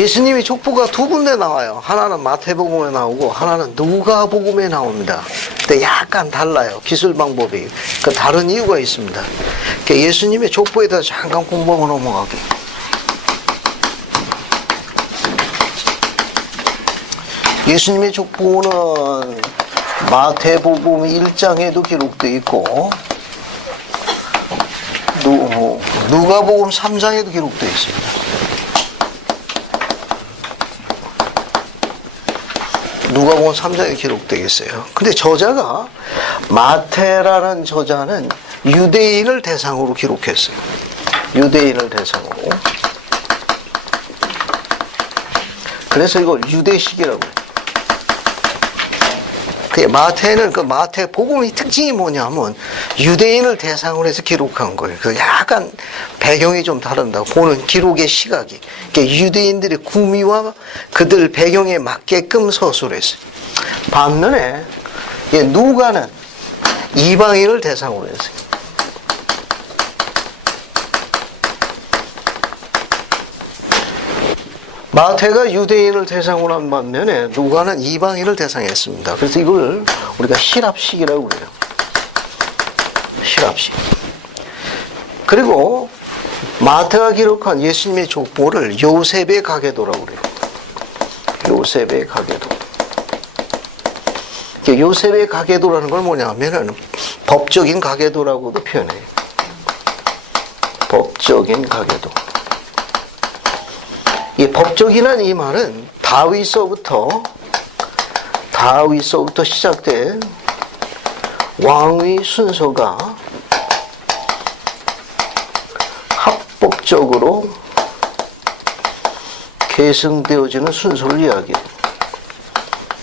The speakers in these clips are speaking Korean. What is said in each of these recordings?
예수님의 족보가 두 군데 나와요. 하나는 마태복음에 나오고 하나는 누가복음에 나옵니다. 근데 약간 달라요. 기술 방법이. 그 다른 이유가 있습니다. 예수님의 족보에 대해서 잠깐 공부하고 넘어가게. 예수님의 족보는 마태복음 1장에도 기록되어 있고 누가복음 3장에도 기록되어 있습니다. 누가복음 3장에 기록되어 있어요. 근데 저자가 마태라는 저자는 유대인을 대상으로 기록했어요. 유대인을 대상으로. 그래서 이걸 유대식이라고 해요. 마태는 그 마태복음의 특징이 뭐냐면 유대인을 대상으로 해서 기록한 거예요. 그래서 약간 배경이 좀 다른다. 보는 기록의 시각이. 그러니까 유대인들의 구미와 그들 배경에 맞게끔 서술했어요. 반면에 누가는 이방인을 대상으로 했어요. 마태가 유대인을 대상으로 한 반면에 누가는 이방인을 대상했습니다. 그래서 이걸 우리가 실합식이라고 그래요. 실합식. 그리고 마태가 기록한 예수님의 족보를 요셉의 가계도라고 그래요. 요셉의 가계도. 요셉의 가계도라는 걸 뭐냐면은 법적인 가계도라고도 표현해요. 법적인 가계도. 이 법적이라는 이 말은 다윗서부터 시작된 왕위 순서가 합법적으로 계승되어지는 순서를 이야기해요.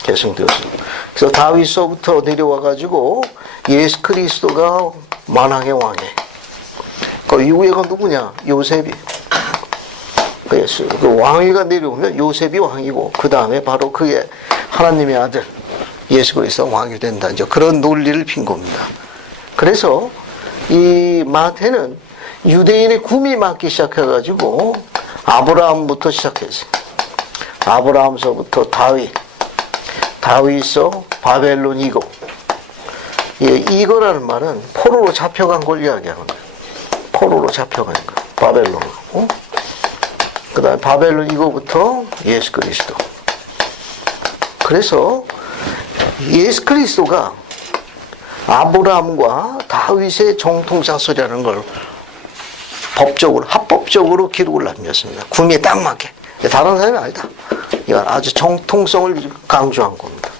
계승되어지는. 그래서 다윗서부터 내려와가지고 예수 그리스도가 만왕의 왕이에요. 그 이후에가 누구냐? 요셉이. 그 왕위가 내려오면 요셉이 왕이고 그 다음에 바로 그의 하나님의 아들 예수 그리스도가 왕이 된다. 이제 그런 논리를 핀 겁니다. 그래서 이 마태는 유대인의 구미 맞기 시작해가지고 아브라함부터 시작했어요. 아브라함서부터 다윗서 바벨론 이거. 이거라는 말은 포로로 잡혀간 걸 이야기하는 거예요. 포로로 잡혀간 거. 바벨론으로. 그 다음에 바벨론 이거부터 예수 그리스도. 그래서 예수 그리스도가 아브라함과 다윗의 정통자서라는 걸 합법적으로 기록을 남겼습니다. 구미에 딱 맞게. 다른 사람이 아니다. 이건 아주 정통성을 강조한 겁니다.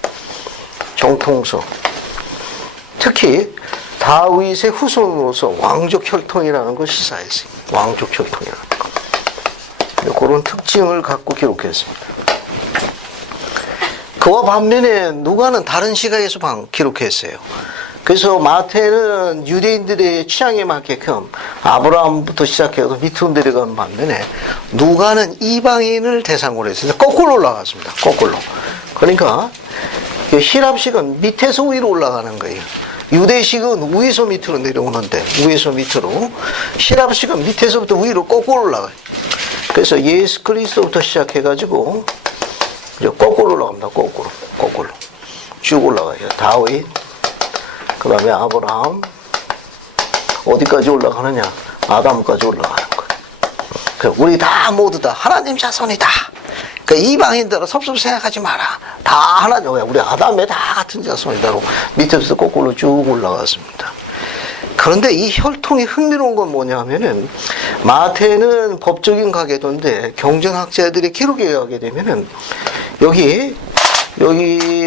정통성. 특히 다윗의 후손으로서 왕족 혈통이라는 걸 시사했어요. 왕족 혈통이라는 거. 그런 특징을 갖고 기록했습니다. 그와 반면에 누가는 다른 시각에서 기록했어요. 그래서 마태는 유대인들의 취향에 맞게끔 아브라함부터 시작해서 밑으로 내려가는 반면에 누가는 이방인을 대상으로 했어요. 거꾸로 올라갔습니다. 거꾸로. 그러니까 히랍식은 밑에서 위로 올라가는 거예요. 유대식은 위에서 밑으로 내려오는데 위에서 밑으로, 히랍식은 밑에서부터 위로 거꾸로 올라가요. 그래서 예수 그리스도부터 시작해가지고 이제 거꾸로 올라갑니다. 거꾸로 쭉 올라가요. 다윗, 그 다음에 아브라함, 어디까지 올라가느냐? 아담까지 올라가는 거예요. 그래서 우리 다 모두 다 하나님 자손이다. 그 이방인들은 섭섭 생각하지 마라. 다 하나님, 우리 아담의 다 같은 자손이다로 밑에서 거꾸로 쭉 올라갔습니다. 그런데 이 혈통이 흥미로운 건 뭐냐면은 마태는 법적인 가계도인데 경전학자들이 기록에 의하게 되면은 여기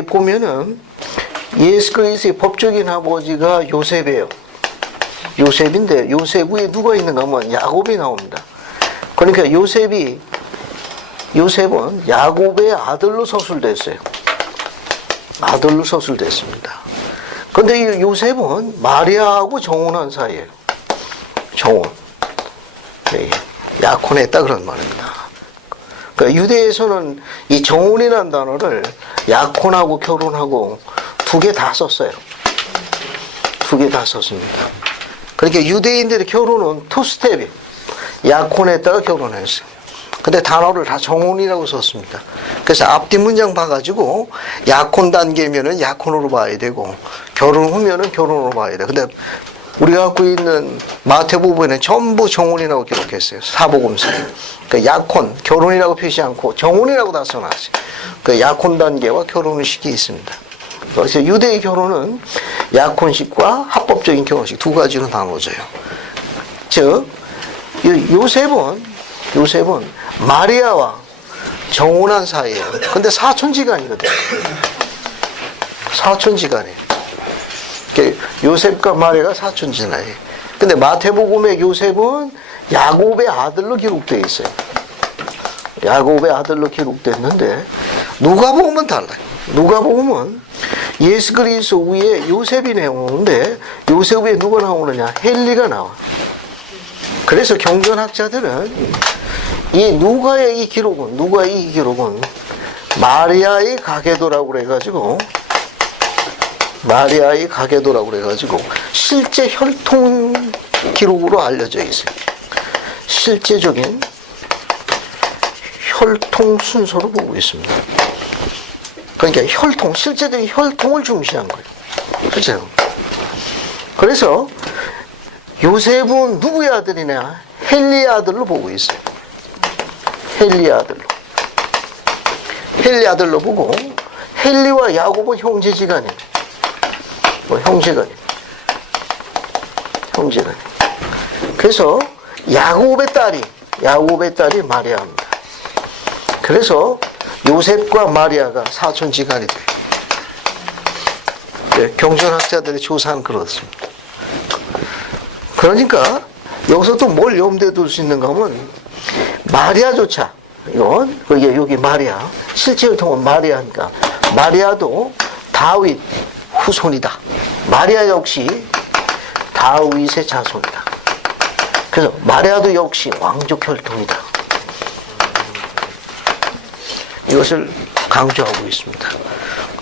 보면은 예수 그리스도의 법적인 아버지가 요셉이에요. 요셉인데 요셉 위에 누가 있는가 하면 야곱이 나옵니다. 그러니까 요셉은 야곱의 아들로 서술됐어요. 아들로 서술됐습니다. 그런데 이 요셉은 마리아하고 정혼한 사이예요. 정혼. 네, 약혼했다 그런 말입니다. 그러니까 유대에서는 이 정혼이라는 단어를 약혼하고 결혼하고 두 개 다 썼어요. 두 개 다 썼습니다. 그러니까 유대인들의 결혼은 투 스텝이에요. 약혼했다가 결혼했어요. 근데 단어를 다 정혼이라고 썼습니다. 그래서 앞뒤 문장 봐가지고 약혼 단계면은 약혼으로 봐야 되고 결혼 후면은 결혼으로 봐야 돼. 근데 우리가 갖고 있는 마태복음에는 전부 정혼이라고 기록했어요. 사복음서에. 그러니까 약혼, 결혼이라고 표시 않고 정혼이라고 다 써놨어요. 그 약혼 단계와 결혼식이 있습니다. 그래서 유대의 결혼은 약혼식과 합법적인 결혼식 두 가지로 나눠져요. 즉 요셉은 마리아와 정혼한 사이예요. 근데 사촌지간이거든. 사촌지간이에요. 요셉과 마리아가 사촌지간이에요. 근데 마태복음의 요셉은 야곱의 아들로 기록되어 있어요. 야곱의 아들로 기록됐는데 누가복음은 달라요. 누가복음은 예수 그리스도 위에 요셉이 나오는데 요셉 위에 누가 나오느냐? 헨리가 나와. 그래서 경전학자들은 이 누가의 이 기록은 마리아의 가계도라고 그래가지고 실제 혈통 기록으로 알려져 있어요. 실제적인 혈통 순서로 보고 있습니다. 그러니까 실제적인 혈통을 중시한 거예요. 그렇죠? 그래서 요셉은 누구의 아들이냐? 헨리의 아들로 보고 있어요. 헨리의 아들로 보고 헨리와 야곱은 형제지간이에요. 형제간이에요. 그래서 야곱의 딸이 마리아입니다. 그래서 요셉과 마리아가 사촌지간이 돼요. 네, 경전학자들의 조사는 그렇습니다. 그러니까 여기서 또 뭘 염두에 둘 수 있는가 하면 마리아조차 여기 마리아 실제 혈통은 마리아니까 마리아도 다윗 후손이다. 마리아 역시 다윗의 자손이다. 그래서 마리아도 역시 왕족 혈통이다. 이것을 강조하고 있습니다.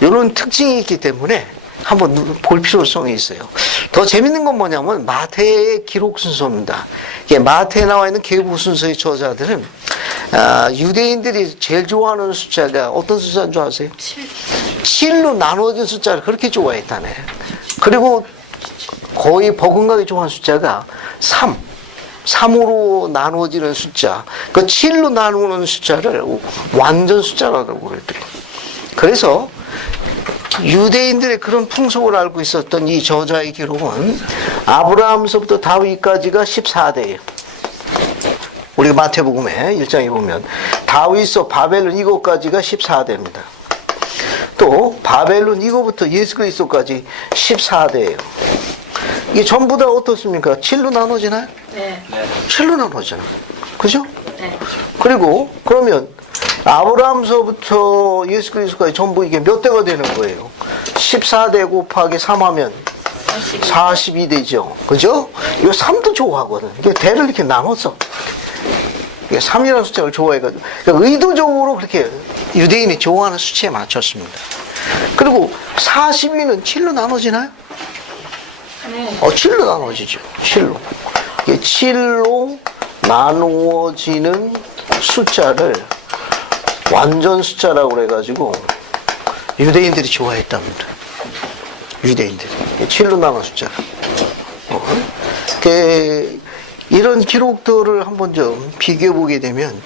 이런 특징이 있기 때문에 한번 볼 필요성이 있어요. 더 재밌는 건 뭐냐면 마태의 기록 순서입니다. 마태에 나와 있는 계보 순서의 저자들은 유대인들이 제일 좋아하는 숫자가 어떤 숫자인 줄 아세요? 7로 나눠진 숫자를 그렇게 좋아했다네. 그리고 거의 버금가게 좋아하는 숫자가 3으로 나눠지는 숫자, 그 7로 나누는 숫자를 완전 숫자라고 그랬더래요. 그래서 유대인들의 그런 풍속을 알고 있었던 이 저자의 기록은 아브라함서부터 다윗까지가 14대예요. 우리가 마태복음에 1장에 보면 다윗서 바벨론 이거까지가 14대입니다. 또 바벨론 이거부터 예수 그리스도까지 14대예요. 이게 전부 다 어떻습니까? 7로 나눠지나요? 네. 7로 나눠지나요? 그죠? 네. 그리고 그러면 아브라함서부터 예수 그리스도까지 전부 이게 몇 대가 되는 거예요? 14대 곱하기 3하면 42대죠. 그죠? 이거 3도 좋아하거든. 이게 대를 이렇게 나눴어. 이게 3이라는 숫자를 좋아해가지고. 그러니까 의도적으로 그렇게 유대인이 좋아하는 수치에 맞췄습니다. 그리고 42는 7로 나눠지나요? 네. 7로 나눠지죠. 7로. 이게 7로 나누어지는 숫자를 완전 숫자라고 그래가지고 유대인들이 좋아했답니다. 유대인들이. 7로 나눈 숫자를. 이런 기록들을 한번 좀 비교해보게 되면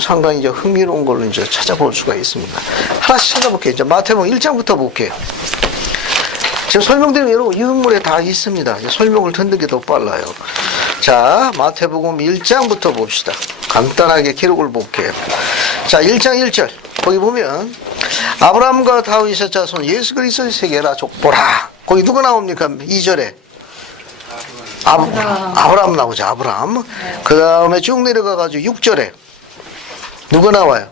상당히 흥미로운 걸로 찾아볼 수가 있습니다. 하나씩 찾아볼게요. 이제 마태복음 1장부터 볼게요. 지금 설명드린 여러분 이은물에 다 있습니다. 설명을 듣는 게 더 빨라요. 자, 마태복음 1장부터 봅시다. 간단하게 기록을 볼게요. 자, 1장 1절. 거기 보면 아브라함과 다윗의 자손 예수 그리스도의 세계라 족보라. 거기 누가 나옵니까? 2절에 아브라함 나오죠. 아브라함. 그 다음에 쭉 내려가가지고 6절에 누가 나와요?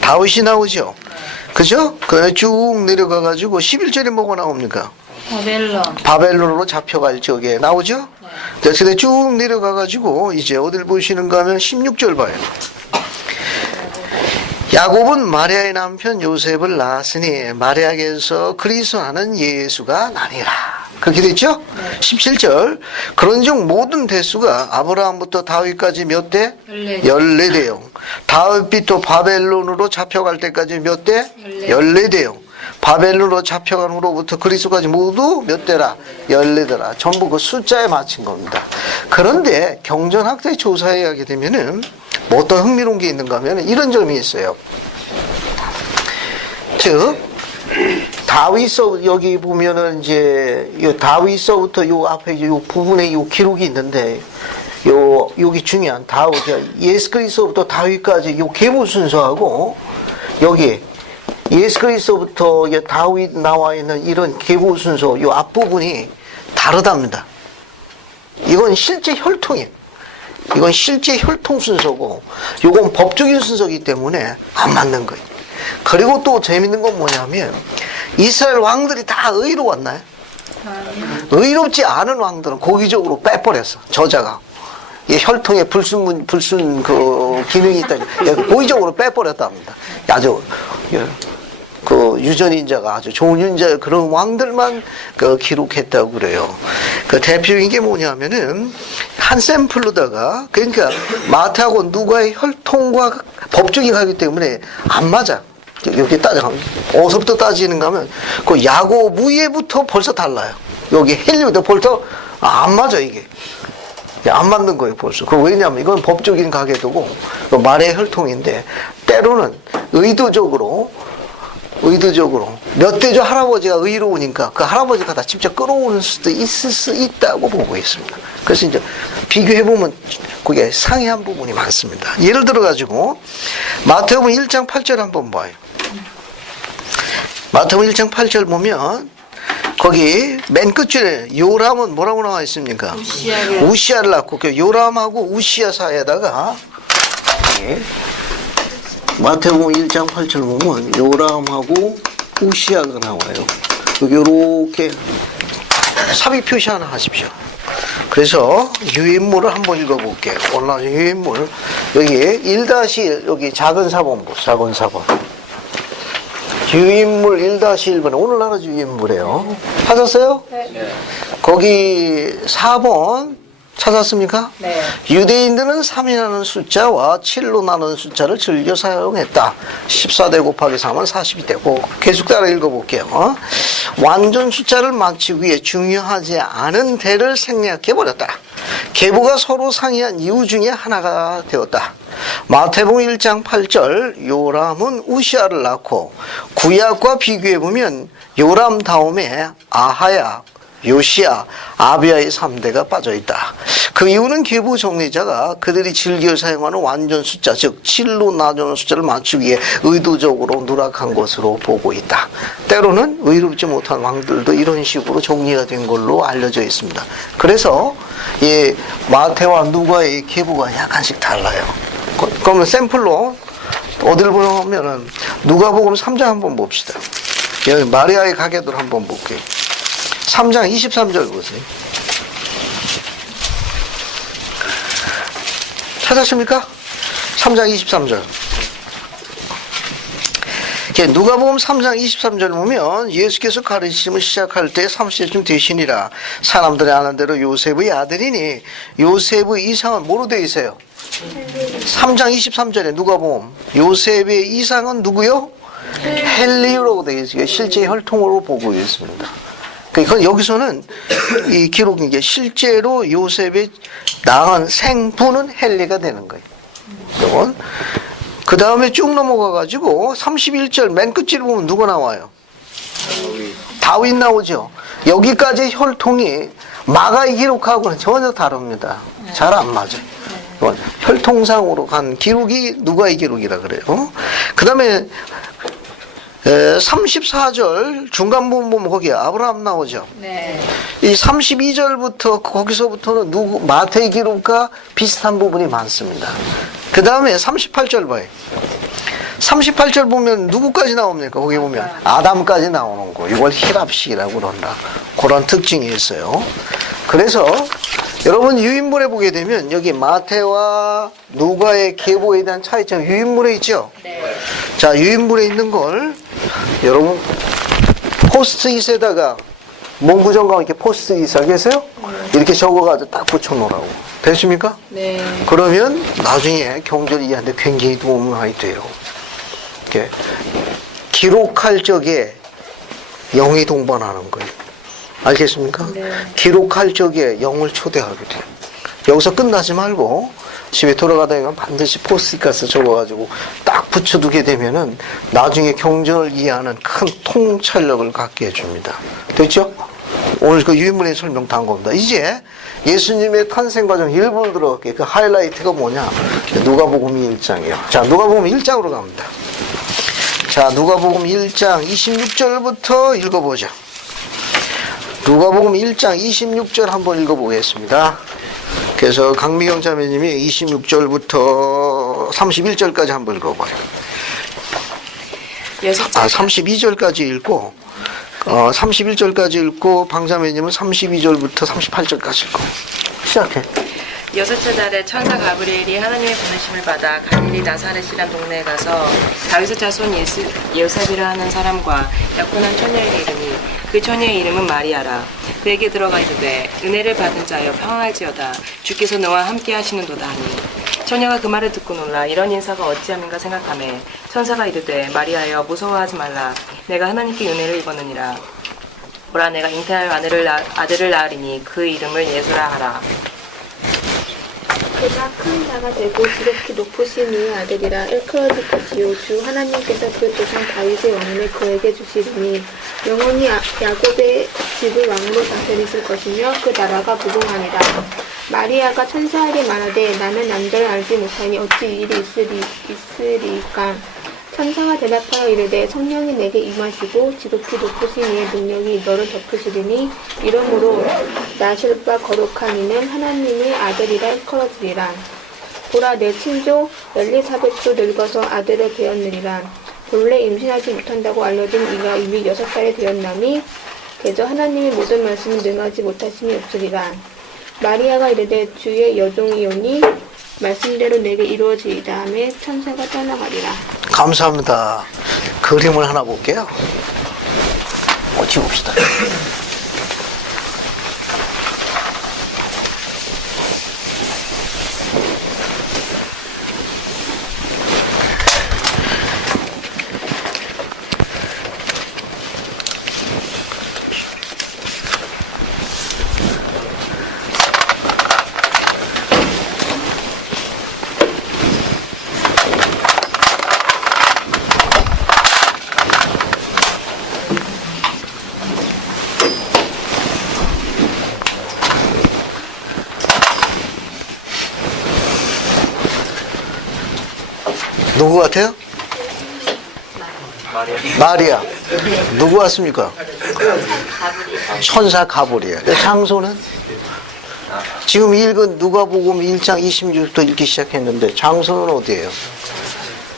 다윗이 나오죠. 그죠? 그 다음에 쭉 내려가가지고 11절에 뭐가 나옵니까? 바벨론으로 잡혀갈 적에 나오죠? 네. 그래서 쭉 내려가가지고 이제 어딜 보시는가 하면 16절 봐요. 야곱은 마리아의 남편 요셉을 낳았으니 마리아에게서 그리스도 하는 예수가 나니라. 그렇게 됐죠? 17절. 그런즉 모든 대수가 아브라함부터 다윗까지 몇 대? 14대요. 다윗부터 바벨론으로 잡혀갈 때까지 몇 대? 14대요. 바벨론으로 잡혀간 후로부터 그리스도까지 모두 몇 대라? 14대라. 전부 그 숫자에 맞춘 겁니다. 그런데 경전학자의 조사에 하게 되면은 뭐 어떤 흥미로운 게 있는가 하면 이런 점이 있어요. 즉, 다윗서 여기 보면은 이제 요 다윗서부터 요 앞에 요 부분에 요 기록이 있는데 여기 중요한 다윗 예수 그리스도부터 다윗까지 요 계보 순서하고 여기 예수 그리스도부터 다윗 나와 있는 이런 계보 순서 요 앞부분이 다르답니다. 이건 실제 혈통이에요. 이건 실제 혈통 순서고 요건 법적인 순서이기 때문에 안 맞는 거예요. 그리고 또 재밌는 건 뭐냐면 이스라엘 왕들이 다 의로웠나요? 의롭지 않은 왕들은 고의적으로 빼버렸어. 저자가 이 혈통에 불순 그 기능이 있다. 고의적으로 빼버렸답니다. 아주 그 유전인자가 아주 좋은 유전자 그런 왕들만 그 기록했다고 그래요. 그 대표적인 게 뭐냐면은 한 샘플로다가 그러니까 마태하고 누가의 혈통과 법적이 가기 때문에 안 맞아. 여기 따져가면 어디서부터 따지는가 하면 그 야곱 무예부터 벌써 달라요. 여기 헬리부터 벌써 안 맞아 이게. 안 맞는 거예요 벌써. 그 왜냐하면 이건 법적인 가계도고 말의 혈통인데 때로는 의도적으로 몇 대조 할아버지가 의로우니까 그 할아버지가 다 직접 끌어오는 수도 있을 수 있다고 보고 있습니다. 그래서 이제 비교해보면 그게 상이한 부분이 많습니다. 예를 들어가지고 마태복음 1장 8절 한번 봐요. 마태복음 1장 8절 보면 거기 맨 끝줄에 요람은 뭐라고 나와 있습니까? 우시아를 낳고 그 요람하고 우시아 사이에다가 마태복음 1장 8절 보면 요람하고 우시아가 나와요. 여기 요렇게 삽입 표시 하나 하십시오. 그래서 유인물을 한번 읽어볼게요. 오늘 유인물 여기 1- 여기 작은 사본 작은 사본 유인물 1-1번에 오늘날의 유인물이에요. 찾았어요? 네. 거기 4번 찾았습니까? 네. 유대인들은 3이라는 숫자와 7로 나누는 숫자를 즐겨 사용했다. 14대 곱하기 3은 40이 되고 계속 따라 읽어볼게요. 완전 숫자를 맞추기 위해 중요하지 않은 대를 생략해버렸다. 계보가 서로 상이한 이유 중에 하나가 되었다. 마태복음 1장 8절 요람은 우시아를 낳고 구약과 비교해보면 요람 다음에 아하야 요시야, 아비야의 3대가 빠져있다. 그 이유는 계보 정리자가 그들이 즐겨 사용하는 완전 숫자, 즉 7로 나누는 숫자를 맞추기 위해 의도적으로 누락한 것으로 보고 있다. 때로는 의롭지 못한 왕들도 이런 식으로 정리가 된 걸로 알려져 있습니다. 그래서 이 마태와 누가의 계보가 약간씩 달라요. 그러면 샘플로 어딜 보면은 누가복음 3장 한번 봅시다. 여기 마리아의 가계도를 한번 볼게요. 3장 23절 보세요. 찾았습니까? 3장 23절. 누가복음 3장 23절 보면 예수께서 가르치심을 시작할 때 30세쯤 되시니라. 사람들이 아는 대로 요셉의 아들이니 요셉의 이상은 뭐로 되어 있어요? 3장 23절에 누가복음 요셉의 이상은 누구요? 헬리유라고 되어 있어요. 실제 혈통으로 보고 있습니다. 그러니까 여기서는 이 기록인 게 실제로 요셉의 낳은 생부는 헬리가 되는 거예요. 이건 그 다음에 쭉 넘어가가지고 31절 맨 끝을 보면 누가 나와요? 다윗 나오죠. 여기까지 혈통이 마가의 기록하고는 전혀 다릅니다. 잘 안 맞아요. 혈통상으로 간 기록이 누가의 기록이라 그래요. 그 다음에 34절 중간 부분 보면 거기에 아브라함 나오죠. 네. 이 32절부터 거기서부터는 마태의 기록과 비슷한 부분이 많습니다. 그 다음에 38절 봐요. 38절 보면 누구까지 나옵니까? 거기 보면 아담까지 나오는 거. 이걸 히랍식이라고 그런다. 그런 특징이 있어요. 그래서 여러분 유인물에 보게 되면 여기 마태와 누가의 계보에 대한 차이점 유인물에 있죠? 네. 자, 유인물에 있는 걸 여러분 포스트잇에다가 문구정강 이렇게 포스트 이사겠어요? 이렇게 적어가지고 딱 붙여놓으라고. 됐습니까? 네. 그러면 나중에 경절 이해하는데 굉장히 도움이 많이 돼요. 이렇게 기록할 적에 영이 동반하는 거예요. 알겠습니까? 네. 기록할 적에 영을 초대하게 돼요. 여기서 끝나지 말고 집에 돌아가다가 반드시 포스트잇 적어가지고 딱 붙여두게 되면은 나중에 경전을 이해하는 큰 통찰력을 갖게 해줍니다. 됐죠? 오늘 그 유인문의 설명 다 한 겁니다. 이제 예수님의 탄생 과정 일부를 들어갈게요. 그 하이라이트가 뭐냐? 누가복음 1장이에요. 자, 누가복음 1장으로 갑니다. 자, 누가복음 1장 26절부터 읽어보죠. 누가복음 1장 26절 한번 읽어보겠습니다. 그래서 강미경 자매님이 26절부터 31절까지 한번 읽어봐요. 32절까지 읽고 31절까지 읽고 방자매님은 32절부터 38절까지 읽고 시작해. 여섯째 달에 천사 가브리엘이 하나님의 보내심을 받아 갈릴리 나사렛이란 동네에 가서 다윗의 자손 요셉이라 하는 사람과 약혼한 처녀에게 이르니 그 처녀의 이름은 마리아라. 그에게 들어가 이르되 은혜를 받은 자여 평안할지어다. 주께서 너와 함께 하시는도다 하니 처녀가 그 말을 듣고 놀라 이런 인사가 어찌함인가 생각하매 천사가 이르되 마리아여 무서워하지 말라. 내가 하나님께 은혜를 입었느니라. 보라 내가 잉태할 아들을 낳으리니 그 이름을 예수라 하라. 그가 큰 자가 되고 지극히 높으신 이의 아들이라 일컬어질것이요 주 하나님께서 그 조상 다윗의 왕위를 그에게 주시리니 영원히 야곱의 집을 왕으로 다스리실 것이며 그 나라가 무궁하니라. 마리아가 천사에게 말하되 나는 남자를 알지 못하니 어찌 이 일이 있으리까. 천사가 대답하여 이르되 성령이 내게 임하시고 지극히 높으신 이의 능력이 너를 덮으시리니 이러므로 나실 바 거룩한 이는 하나님의 아들이라 일컬어지리라. 보라 내 친조 엘리사벳도 늙어서 아들을 배었느니라. 본래 임신하지 못한다고 알려진 이가 이미 6살이 되었나니 그저 하나님의 모든 말씀을 능하지 못하심이 없으리라. 마리아가 이르되 주의 여종이오니 말씀대로 내게 이루어지이다 하며 천사가 떠나가리라. 감사합니다. 그림을 하나 볼게요. 지웁시다. 누구 같아요? 마리아. 누구 같습니까? 천사 가브리엘. 장소는? 지금 읽은 누가복음 1장 26부터 읽기 시작했는데 장소는 어디예요?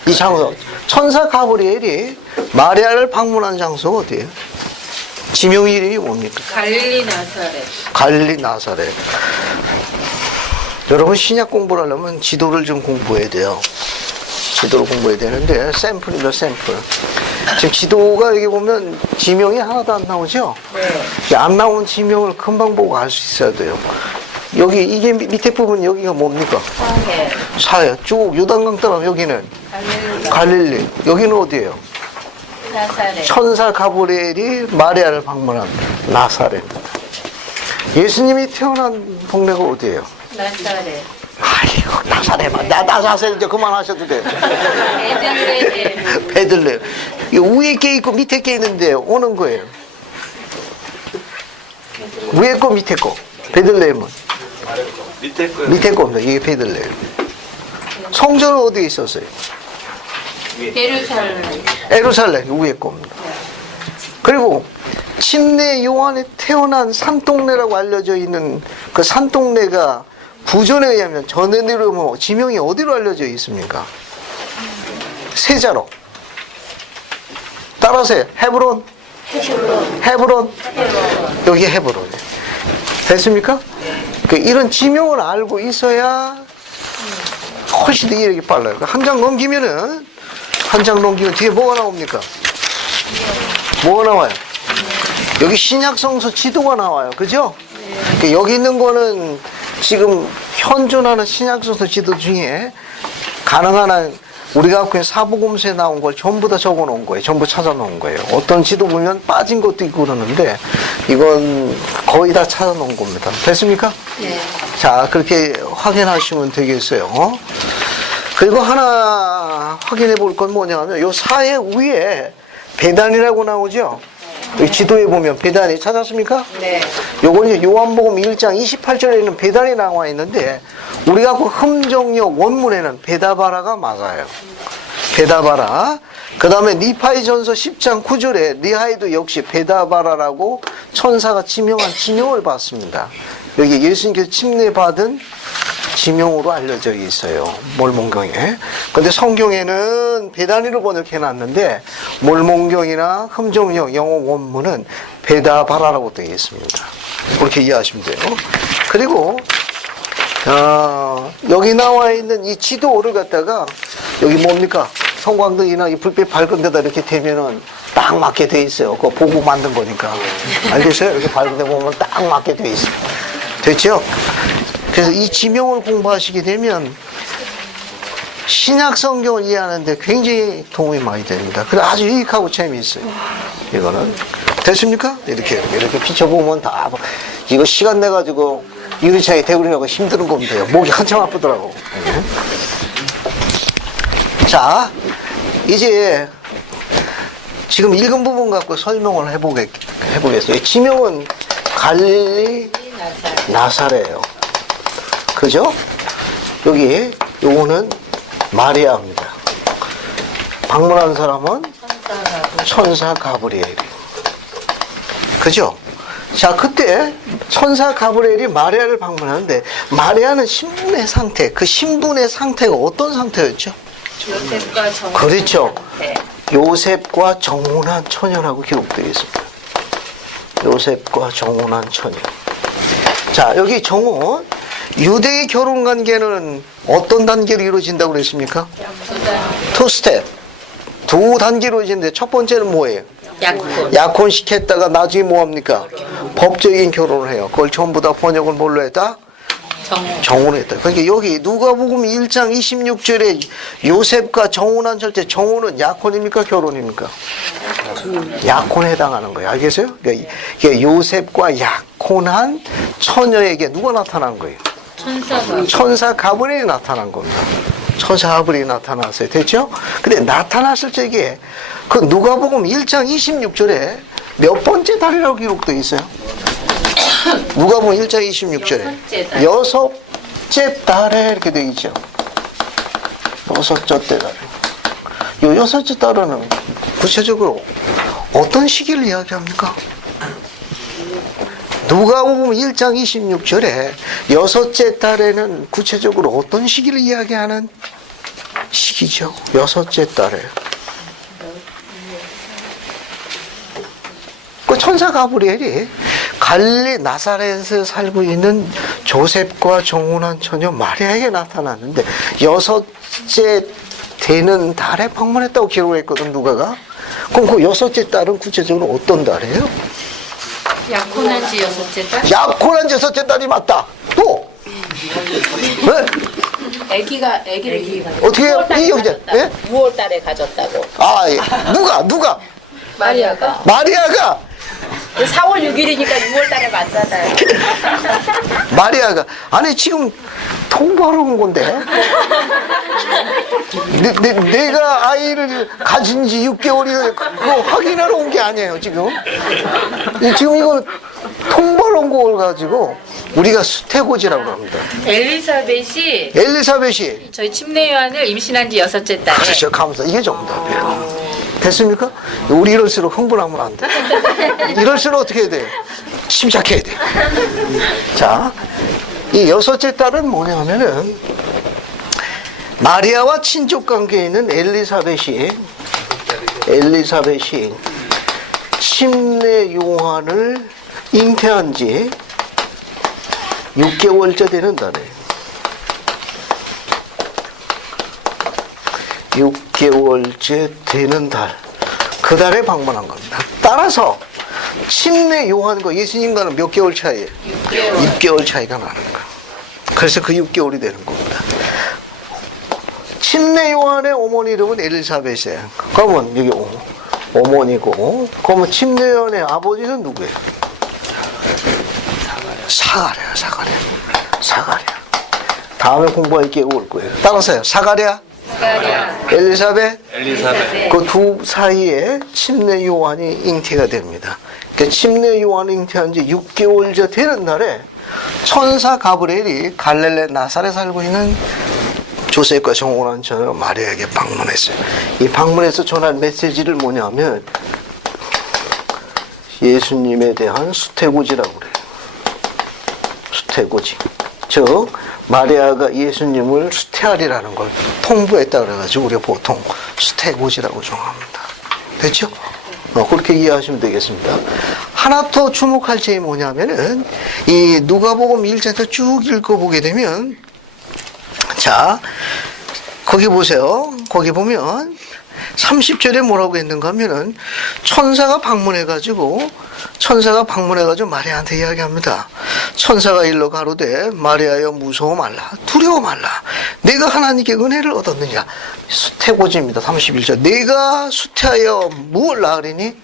이 장소. 천사 가브리엘이 마리아를 방문한 장소가 어디예요? 지명 이름이 뭡니까? 갈릴리 나사렛. 갈릴리 나사렛. 여러분 신약 공부를 하려면 지도를 좀 공부해야 돼요. 지도를 공부해야 되는데 샘플이죠, 샘플. 지금 지도가 여기 보면 지명이 하나도 안 나오죠? 네. 안 나오는 지명을 금방 보고 알 수 있어야 돼요. 여기 이게 밑에 부분 여기가 뭡니까? 사해. 사해. 쭉 요단강 따라 여기는 갈릴리. 여기는 어디예요? 나사렛. 천사 가브리엘이 마리아를 방문한 나사렛. 예수님이 태어난 동네가 어디예요? 나사렛. 아이고 나사렛만 나사렛 이제 그만하셔도 돼요. 베들레헴. 베들레헴. 이 위에 게 있고 밑에 게 있는데 오는 거예요. 위에 거 밑에 거. 베들레헴은 밑에 겁니다. 이게 베들레헴. 성전은 어디에 있었어요? 예루살렘. 예루살렘 위에 겁니다. 그리고 침례 요한이 태어난 산동네라고 알려져 있는 그 산동네가 부전에 의하면 전해대로 뭐 지명이 어디로 알려져 있습니까? 세자로. 따라서 헤브론. 헤브론. 여기 헤브론이에요. 됐습니까? 그 이런 지명을 알고 있어야 훨씬 더 이해력이 빨라요. 한 장 넘기면은 한 장 넘기면 뒤에 뭐가 나옵니까? 뭐가 나와요? 여기 신약 성서 지도가 나와요. 그죠? 여기 있는 거는 지금 현존하는 신약 성서 지도 중에 가능한 한 우리가 갖고 있는 사복음서에 나온 걸 전부 다 적어 놓은 거예요. 전부 찾아 놓은 거예요. 어떤 지도 보면 빠진 것도 있고 그러는데 이건 거의 다 찾아 놓은 겁니다. 됐습니까? 네. 자, 그렇게 확인하시면 되겠어요. 그리고 하나 확인해 볼 건 뭐냐면 요 사의 위에 배단이라고 나오죠? 이 지도에 보면 배단이 찾았습니까? 네. 요건 이제 요한복음 1장 28절에는 배단이 나와 있는데 우리가 그 흠정역 원문에는 베다바라가 맞아요. 베다바라. 그 다음에 니파이전서 10장 9절에 니하이도 역시 베다바라라고 천사가 지명한 지명을 받습니다. 여기 예수님께서 침례받은 지명으로 알려져 있어요. 몰몬경에. 근데 성경에는 베다니로 번역해 놨는데 몰몬경이나 흠정역 영어 원문은 베다바라라고 되어 있습니다. 그렇게 이해하시면 돼요. 그리고 여기 나와 있는 이 지도를 갖다가 여기 뭡니까? 성광등이나 이 불빛 밝은 데다 이렇게 대면은 딱 맞게 돼 있어요. 그거 보고 만든 거니까. 알겠어요? 이렇게 밝은 데 보면 딱 맞게 돼 있어요. 됐죠? 그래서 이 지명을 공부하시게 되면 신약 성경을 이해하는데 굉장히 도움이 많이 됩니다. 그래 아주 유익하고 재미있어요. 이거는 됐습니까? 이렇게 비춰보면 다 이거 시간 내 가지고 유리창에 대우리라고 힘든 건데요. 목이 한참 아프더라고. 자, 이제 지금 읽은 부분 갖고 설명을 해보겠어요. 지명은 갈릴리 나사렛이에요. 그죠? 여기 요거는 마리아입니다. 방문한 사람은 천사 가브리엘이. 그죠? 자, 그때 천사 가브리엘이 마리아를 방문하는데 마리아는 신분의 상태, 그 신분의 상태가 어떤 상태였죠? 요셉과 정훈. 그렇죠. 네. 요셉과 정혼한 처녀라고 기록되어 있습니다. 요셉과 정혼한 처녀. 자, 여기 정혼, 유대의 결혼 관계는 어떤 단계로 이루어진다고 그랬습니까? 투 스텝. 두 단계로 이루어지는데 첫 번째는 뭐예요? 약혼. 약혼시켰다가 나중에 뭐합니까? 법적인 결혼을 해요. 그걸 전부 다 번역을 뭘로 했다? 정혼을 했다. 그러니까 여기 누가복음 1장 26절에 요셉과 정혼한 절대, 정혼은 약혼입니까? 결혼입니까? 약혼에 해당하는 거예요. 알겠어요? 그러니까 이게 요셉과 약혼한 처녀에게 누가 나타난 거예요? 천사 가브리엘이 나타난 겁니다. 천사 가브리엘이 나타났어요. 됐죠? 근데 나타났을 적에 그 누가복음 1장 26절에 몇 번째 달이라고 기록되어 있어요? 누가복음 1장 26절에 여섯째 달에 이렇게 되어 있죠. 여섯째 달. 이 여섯째 달은 구체적으로 어떤 시기를 이야기합니까? 누가복음 1장 26절에 여섯째 달에는 구체적으로 어떤 시기를 이야기하는 시기죠? 여섯째 달에. 그 천사 가브리엘이 갈릴리 나사렛에 살고 있는 조셉과 정혼한 처녀 마리아에게 나타났는데 여섯째 되는 달에 방문했다고 기록했거든, 누가가. 그럼 그 여섯째 달은 구체적으로 어떤 달이에요? 약혼한 지 여섯째 달? 약혼한 지 여섯째 달이 맞다. 또? 왜? 아기를 어떻게 해요? 이게 예? 6월 달에 가졌다고. 아, 예. 누가? 마리아가. 마리아가 4월 6일이니까 6월 달에 맞잖아요. 마리아가 아니 지금 통보하러 온 건데 내가 아이를 가진 지 6개월이 그거 확인하러 온 게 아니에요 지금 이거 통보하러 온 걸 가지고 우리가 수태고지라고 합니다. 엘리사벳이 엘리사벳이 저희 침례 요한을 임신한 지 여섯째 달에. 그렇죠. 감사. 이게 정답이에요. 됐습니까? 우리 이럴수록 흥분하면 안 돼. 이럴수록 어떻게 해야 돼? 침착해야 돼. 자, 이 여섯째 딸은 뭐냐면은 마리아와 친족 관계에 있는 엘리사벳이 침례 요한을 잉태한 지 6개월째 되는 달이에요. 6개월째 되는 달, 그 달에 방문한 겁니다. 따라서 침례 요한과 예수님과는 몇 개월 차이예요? 6개월 차이가 나는 거예요. 그래서 그 6개월이 되는 겁니다. 침례 요한의 어머니 이름은 엘리사벳이에요. 그러면 여기 어머니고, 그러면 침례 요한의 아버지는 누구예요? 사가랴. 다음에 공부할 기회가 올 거예요. 따라서요. 사가랴, 엘리사벳. 그 두 사이에 침례 요한이 잉태가 됩니다. 그러니까 침례 요한이 잉태한 지 6개월째 되는 날에 천사 가브리엘이 갈릴리 나사렛에 살고 있는 조셉과 정혼한 처녀 마리아에게 방문했어요. 이 방문해서 전한 메시지를 뭐냐면 예수님에 대한 수태고지라고 그래요. 수태고지. 즉 마리아가 예수님을 수태하리라는 걸 통보했다 그래가지고 우리가 보통 수태고지라고 정합니다. 됐죠? 그렇게 이해하시면 되겠습니다. 하나 더 주목할 점이 뭐냐면은 이 누가복음 1장부터 쭉 읽어보게 되면, 자 거기 보세요. 거기 보면 30절에 뭐라고 했는가 하면은 천사가 방문해가지고 마리아한테 이야기합니다. 천사가 일러 가로되 마리아여 무서워 말라 두려워 말라 내가 하나님께 은혜를 얻었느냐. 수태고지입니다. 31절. 내가 수태하여 무엇을 낳으리니?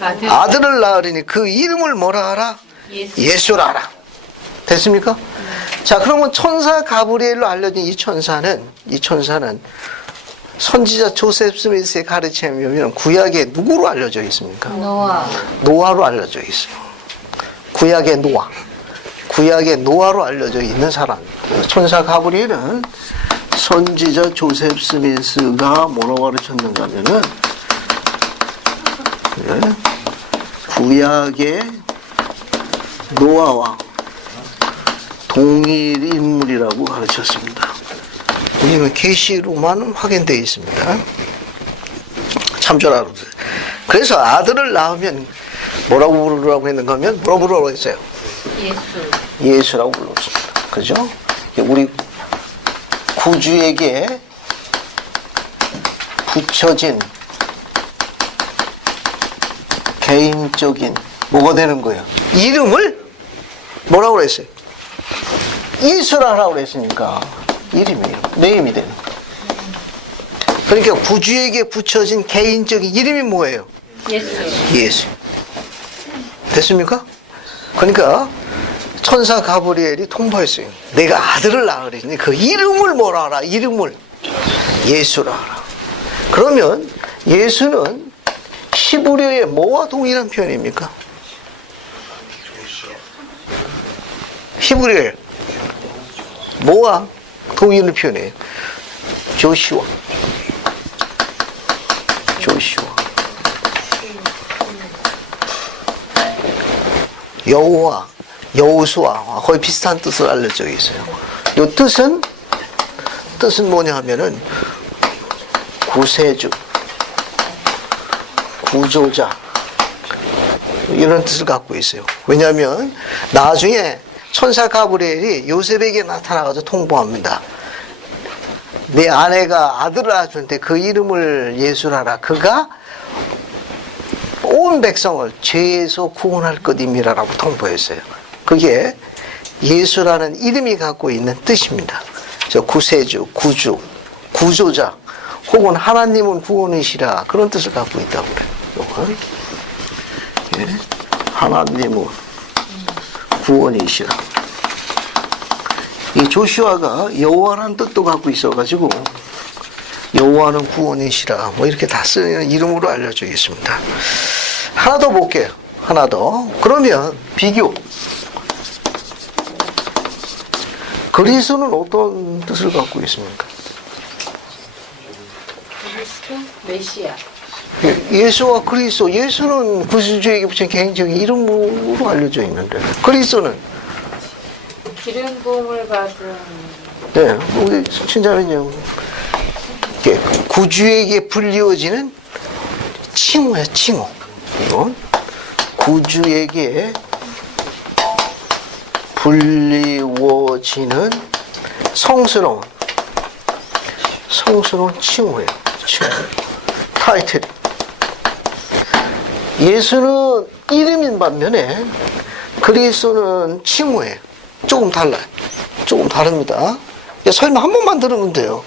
아들을 낳으리니 그 이름을 뭐라 하라? 예수라 하라. 됐습니까? 자, 그러면 천사 가브리엘로 알려진 이 천사는 선지자 조셉 스미스의 가르침에 의하면 구약에 누구로 알려져 있습니까? 노아로 알려져 있어요. 구약의 노아로 알려져 있는 사람. 천사 가브리엘은 선지자 조셉 스미스가 뭐라고 가르쳤는가 하면은 구약의 노아와 동일 인물이라고 가르쳤습니다. 이건 계시로만 확인되어 있습니다. 참조라고. 그래서 아들을 낳으면 뭐라고 부르라고 했는가 하면 뭐라고 부르라고 했어요? 예수라고 불렀습니다. 그죠? 우리 구주에게 붙여진 개인적인 뭐가 되는 거예요? 이름을 뭐라고 그랬어요? 예수라고 그랬으니까 네임이 되는 거예요. 그러니까 구주에게 붙여진 개인적인 이름이 뭐예요? 예수. 됐습니까? 그러니까 천사 가브리엘이 통보했어요. 내가 아들을 낳으리니 그 이름을 뭐라 하라? 이름을 예수라 하라. 그러면 예수는 히브리어의 뭐와 동일한 표현입니까? 히브리어의 뭐와 동일한 표현이에요? 조슈아. 여호와, 여호수아 거의 비슷한 뜻을 알려져 있어요. 이 뜻은 뭐냐 하면은 구세주, 구조자 이런 뜻을 갖고 있어요. 왜냐하면 나중에 천사 가브리엘이 요셉에게 나타나가지고 통보합니다. 내 아내가 아들을 낳았는데 그 이름을 예수라라. 그가 온 백성을 죄에서 구원할 것임이라고 통보했어요. 그게 예수라는 이름이 갖고 있는 뜻입니다. 저 구세주, 구주, 구조자 혹은 하나님은 구원이시라 그런 뜻을 갖고 있다고 그래요. 예. 하나님은 구원이시라. 이 조슈아가 여호와라는 뜻도 갖고 있어가지고 여호와는 구원이시라 뭐 이렇게 다 쓰는 이름으로 알려져 있습니다. 하나 더 볼게요. 하나 더. 그러면 비교. 그리스도는 어떤 뜻을 갖고 있습니까? 메시아. 예수와 그리스도. 예수는 구주에게 붙인 개인적인 이름으로 알려져 있는데 그리스도는 기름 부음을 받은. 네, 우리 친자매님 구주에게 불리워지는 칭호예요, 칭호. 이건 구주에게 불리워지는 성스러운 칭호예요. 칭호. 타이틀. 예수는 이름인 반면에 그리스도는 칭호예요. 조금 달라요. 조금 다릅니다. 설명 한 번만 들으면 돼요.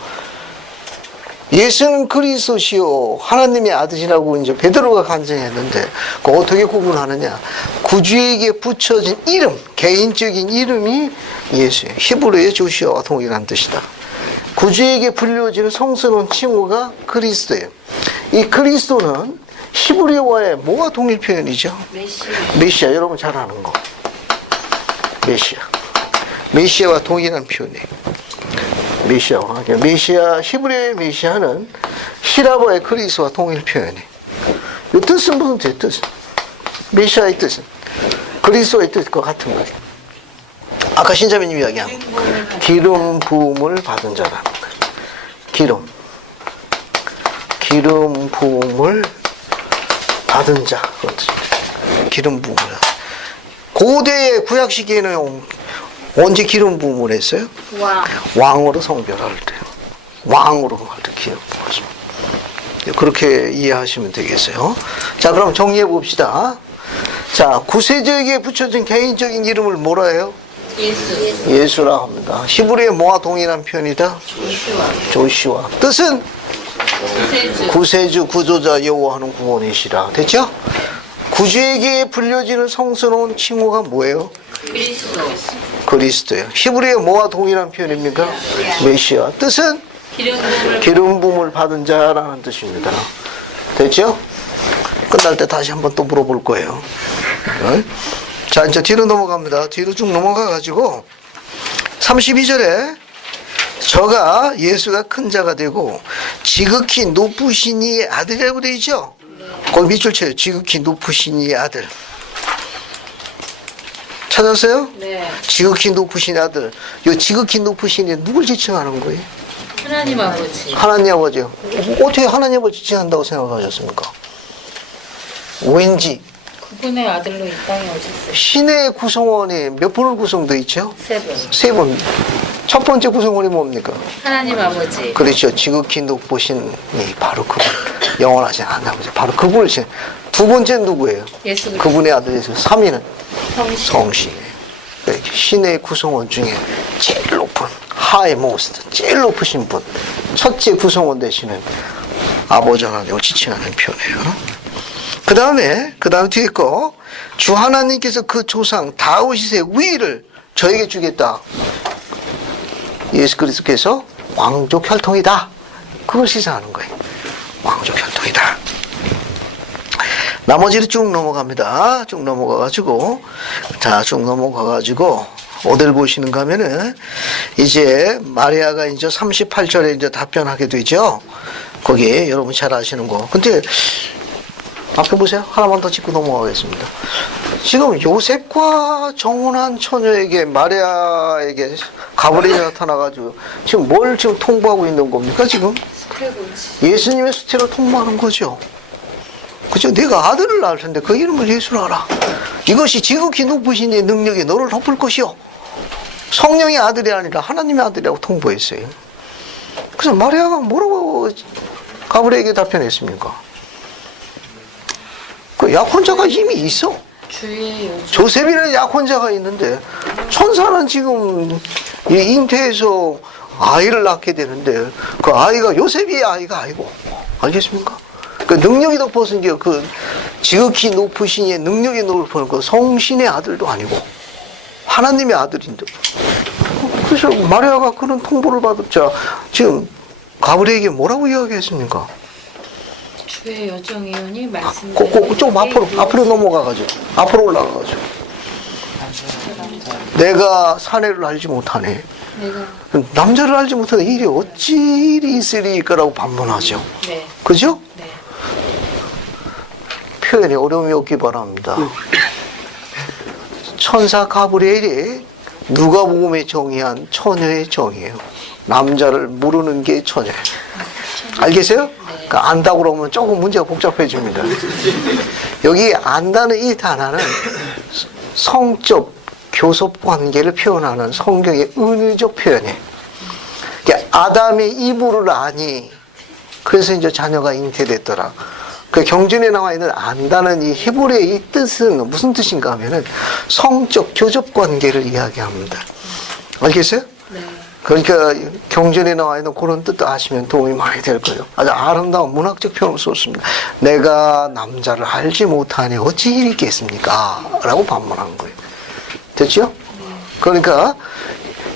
예수는 그리스도시요 하나님의 아들이라고 이제 베드로가 간증했는데 그 어떻게 구분하느냐? 구주에게 붙여진 이름, 개인적인 이름이 예수예요. 히브리어의 조시아와 동일한 뜻이다. 구주에게 불려지는 성스러운 칭호가 그리스도예요. 이 그리스도는 히브리어와의 뭐가 동일 표현이죠? 메시아. 여러분 잘 아는 거. 메시아와 동일한 표현이에요. 메시아, 히브리어의 메시아는 히라보의 그리스와 동일 표현이에요. 이 뜻은 무슨 뜻? 메시아의 뜻은 그리스도의 뜻과 같은 거예요. 아까 신자매님 이야기한 기름 부음을 받은 자라는 거예요. 기름 부음을 받은 자. 기름 부음을. 고대의 구약 시기에는 언제 기름 부음을 했어요? 왕으로 성별할 때. 왕으로 할 때 기름 부음을. 그렇게 이해하시면 되겠어요. 자, 그럼 정리해 봅시다. 자, 구세주에게 붙여진 개인적인 이름을 뭐라 해요? 예수라 합니다. 히브리어의 뭐와 동일한 표현이다? 조슈아. 뜻은? 구세주, 구조자, 여호와는 구원이시라. 됐죠? 구주에게 불려지는 성스러운 칭호가 뭐예요? 그리스도예요. 히브리어의 뭐와 동일한 표현입니까? 메시아. 뜻은? 기름 부음을 받은 자라는 뜻입니다. 됐죠? 끝날 때 다시 한번 또 물어볼 거예요. 자, 이제 뒤로 넘어갑니다. 뒤로 쭉 넘어가가지고 32절에 저가 예수가 큰 자가 되고 지극히 높으신 이의 아들이라고 되어 있죠? 거기 밑줄 쳐요. 지극히 높으신 이의 아들. 찾았어요? 네. 지극히 높으신 아들. 이 지극히 높으신 이 누굴 지칭하는 거예요? 하나님 아버지. 하나님 아버지요. 어떻게 하나님 아버지 지칭한다고 생각하셨습니까? 왠지 그분의 아들로 이 땅에 오셨어요. 신의 구성원이 몇 분을 구성되어 있죠? 3분. 3분. 첫 번째 구성원이 뭡니까? 하나님 아버지. 그렇죠. 지극히 높으신 이 바로 그분. 영원하신 하나님 아버지. 바로 그분을 두 번째는 누구예요? 예수 그리스도. 그분의 아들 예수. 3위는 성신. 성신. 신의 구성원 중에 제일 높은 하이모스트, 제일 높으신 분. 첫째 구성원 되시는 아버지 하나님을 지칭하는 표현이에요. 그 다음에 뒤에 거, 주 하나님께서 그 조상 다윗의 위를 저에게 주겠다. 예수 그리스도께서 왕족 혈통이다. 그걸 시사하는 거예요. 왕족 혈통이다. 나머지를 쭉 넘어갑니다. 쭉 넘어가가지고, 어딜 보시는가 하면은, 이제, 마리아가 이제 38절에 이제 답변하게 되죠. 거기, 여러분 잘 아시는 거. 근데, 앞에 보세요. 하나만 더 짚고 넘어가겠습니다. 지금 요셉과 정혼한 처녀에게, 마리아에게 가브리엘이 나타나가지고, 지금 뭘 지금 통보하고 있는 겁니까, 지금? 예수님의 수태를 통보하는 거죠. 그죠? 내가 아들을 낳을 텐데 그 이름을 예수로 하라. 이것이 지극히 높으신 이의 능력이 너를 덮을 것이요. 성령의 아들이 아니라 하나님의 아들이라고 통보했어요. 그래서 마리아가 뭐라고 가브리엘에게 답변했습니까? 그 약혼자가 이미 있어. 조셉이라는 약혼자가 있는데 천사는 지금 잉태해서 아이를 낳게 되는데 그 아이가 요셉의 아이가 아니고, 알겠습니까? 그 능력이 덮어서 이제 그 지극히 높으신 이의 능력이 높은 그 성신의 아들도 아니고 하나님의 아들인데, 그래서 마리아가 그런 통보를 받았자 지금 가브리엘에게 뭐라고 이야기했습니까? 주의 여정이오니 말씀대로. 좀 앞으로 넘어가가지고 앞으로 올라가가지고 내가 사내를 알지 못하네. 남자를 알지 못하네. 일이 어찌 일이 있으리까라고 반문하죠. 네. 그죠? 네. 표현이 어려움이 없기 바랍니다. 천사 가브리엘이 누가복음에 정의한 처녀의 정의예요. 남자를 모르는 게 처녀예요. 알겠어요? 그러니까 안다고 그러면 조금 문제가 복잡해집니다. 여기 안다는 이 단어는 성적 교섭 관계를 표현하는 성경의 은유적 표현이에요. 그러니까 아담의 이브를 아니, 그래서 이제 자녀가 잉태됐더라. 그 경전에 나와 있는 안다는 이 히브리어의 이 뜻은 무슨 뜻인가 하면은 성적 교접 관계를 이야기합니다. 알겠어요? 네. 그러니까 경전에 나와 있는 그런 뜻도 아시면 도움이 많이 될 거예요. 아주 아름다운 문학적 표현을 썼습니다. 내가 남자를 알지 못하니 어찌 일이 있겠습니까? 라고 반문한 거예요. 됐죠? 그러니까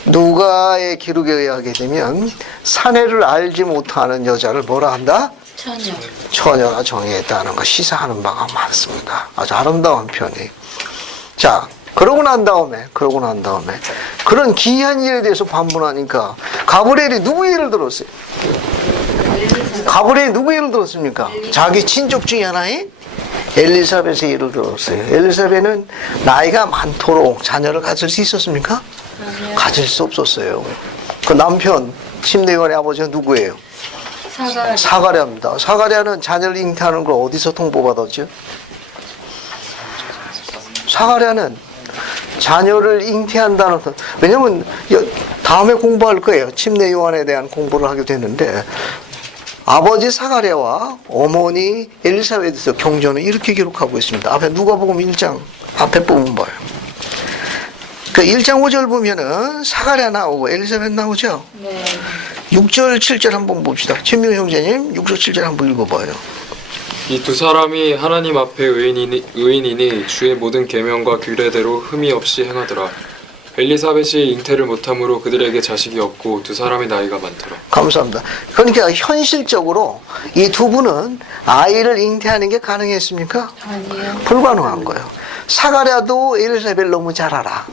누가의 기록에 의하게 되면 사내를 알지 못하는 여자를 뭐라 한다? 처녀. 처녀가 정의했다는 거 시사하는 바가 많습니다. 아주 아름다운 표현이에요. 자, 그러고 난 다음에 그런 기이한 일에 대해서 반문하니까 가브리엘이 누구 예를 들었어요? 가브리엘이 누구 예를 들었습니까? 자기 친족 중에 하나인 엘리사벳의 예를 들었어요. 엘리사벳은 나이가 많도록 자녀를 가질 수 있었습니까? 가질 수 없었어요. 그 남편 침례요한의 아버지가 누구예요? 사가랴입니다. 사가랴는 자녀를 잉태하는 걸 어디서 통보받았죠? 사가랴는 자녀를 잉태한다는 것. 왜냐면 다음에 공부할 거예요. 침례 요한에 대한 공부를 하게 되는데 아버지 사가랴와 어머니 엘리사벳에서 경전은 이렇게 기록하고 있습니다. 앞에 누가복음 1장 앞에 부분 봐요. 그 1장 5절 보면은 사가랴 나오고 엘리사벳 나오죠. 네. 6절 7절 한번 봅시다. 최민호 형제님 6절 7절 한번 읽어봐요. 이 두 사람이 하나님 앞에 의인이니 주의 모든 계명과 규례대로 흠이 없이 행하더라. 엘리사벳이 잉태를 못함으로 그들에게 자식이 없고 두 사람의 나이가 많더라. 감사합니다. 그러니까 현실적으로 이 두 분은 아이를 잉태하는 게 가능했습니까? 아니요. 불가능한 거예요. 사가랴도 엘리사벳을 너무 잘 알아.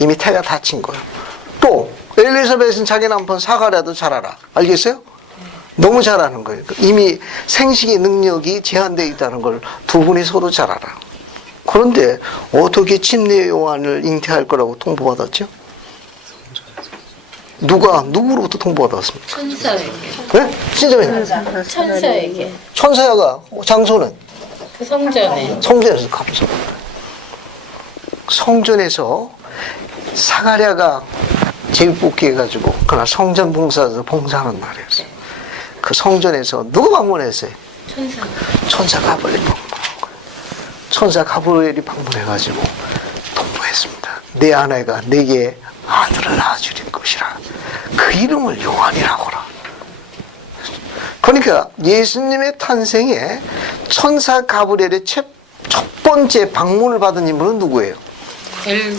이미 태가 다친 거예요. 또 엘리사벳은 자기 남편 사가랴도 잘 알아. 알겠어요? 너무 잘하는 거예요. 이미 생식의 능력이 제한되어 있다는 걸 두 분이 서로 잘 알아. 그런데 어떻게 침례 요한을 잉태할 거라고 통보받았죠? 누구로부터 통보받았습니까? 천사에게. 네? 진짜요? 천사에게. 천사야가 장소는 그 성전에. 성전에서 감소. 성전에서 사가랴가 제비뽑기 해가지고 그날 성전 봉사에서 봉사하는 날이었어요. 그 성전에서 누가 방문했어요? 천사. 천사 가브리엘이 방문한 거예요. 천사 가브리엘이 방문해가지고 통보했습니다. 내 아내가 내게 아들을 낳아줄 것이라. 그 이름을 요한이라고라. 그러니까 예수님의 탄생에 천사 가브리엘의 첫 번째 방문을 받은 인물은 누구예요?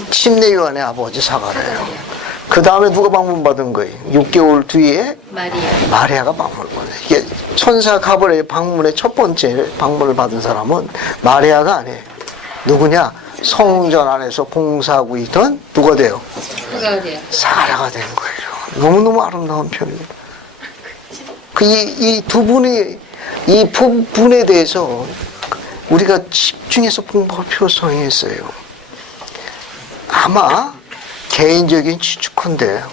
침례 요한의 아버지 사가랴예요. 그 다음에 누가 방문받은 거예요? 6개월 뒤에 마리아가 방문을 받아요. 이게 천사 가브리엘 방문의 첫 번째 방문을 받은 사람은 마리아가 아니에요. 누구냐? 성전 안에서 봉사하고 있던 누가 돼요? 사가랴가 된 거예요. 너무너무 아름다운 표현입니다. 이 두 분이 이 부분에 대해서 우리가 집중해서 공부할 필요성이 있어요. 아마 개인적인 추측컨대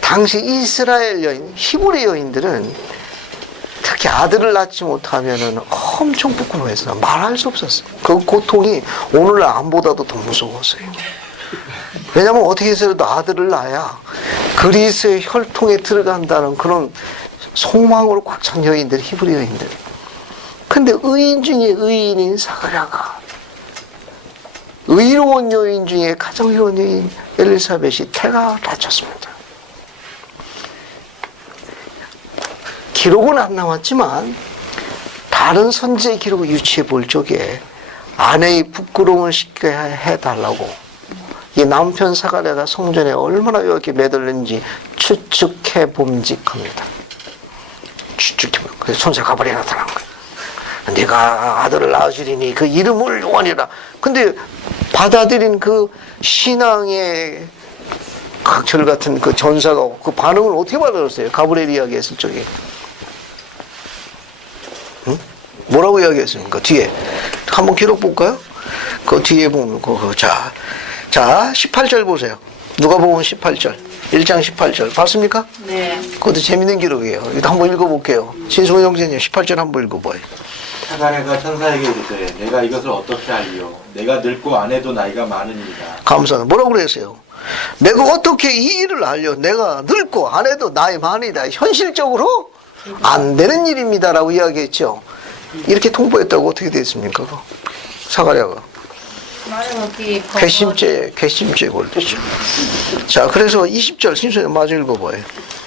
당시 이스라엘 여인, 히브리 여인들은 특히 아들을 낳지 못하면은 엄청 부끄러워했어요. 말할 수 없었어요. 그 고통이 오늘날 암보다도 더 무서웠어요. 왜냐하면 어떻게 해서라도 아들을 낳아야 그리스의 혈통에 들어간다는 그런 소망으로 꽉 찬 여인들, 히브리 여인들. 근데 의인 중에 의인인 사가랴가 의로운 여인 중에 가장 의로운 여인 엘리사벳이 태가 다쳤습니다. 기록은 안 나왔지만 다른 선지의 기록을 유추해 볼 적에 아내의 부끄러움을 쉽게 해달라고 이 남편 사가랴가 성전에 얼마나 이렇게 매달렸는지 추측해 봄직합니다. 추측해 봄. 그래서 천사 가브리엘 나타난 거예요. 네가 아들을 낳아주리니 그 이름을 요한이라. 근데 받아들인 그 신앙의 각철 같은 그 전사가 그 반응을 어떻게 받아들였어요? 가브리엘 이야기했을 적에. 응? 뭐라고 이야기했습니까? 뒤에. 한번 기록 볼까요? 그 뒤에 보면, 자, 18절 보세요. 누가복음 18절. 1장 18절. 봤습니까? 네. 그것도 재밌는 기록이에요. 이거 한번 읽어볼게요. 신성훈 형제님 18절 한번 읽어봐요. 사가랴가 천사에게 이르되 내가 이것을 어떻게 알리요? 내가 늙고 아내도 나이가 많으니이다. 감사합니다. 뭐라고 그랬어요? 내가 어떻게 이 일을 알려? 내가 늙고 아내도 나이 많이다. 현실적으로 안 되는 일입니다라고 이야기했죠. 이렇게 통보했다고 어떻게 됐습니까? 사가랴가. 말은 어떻게 괘씸죄 걸리죠. 자, 그래서 20절 신수님 마저 읽어봐요.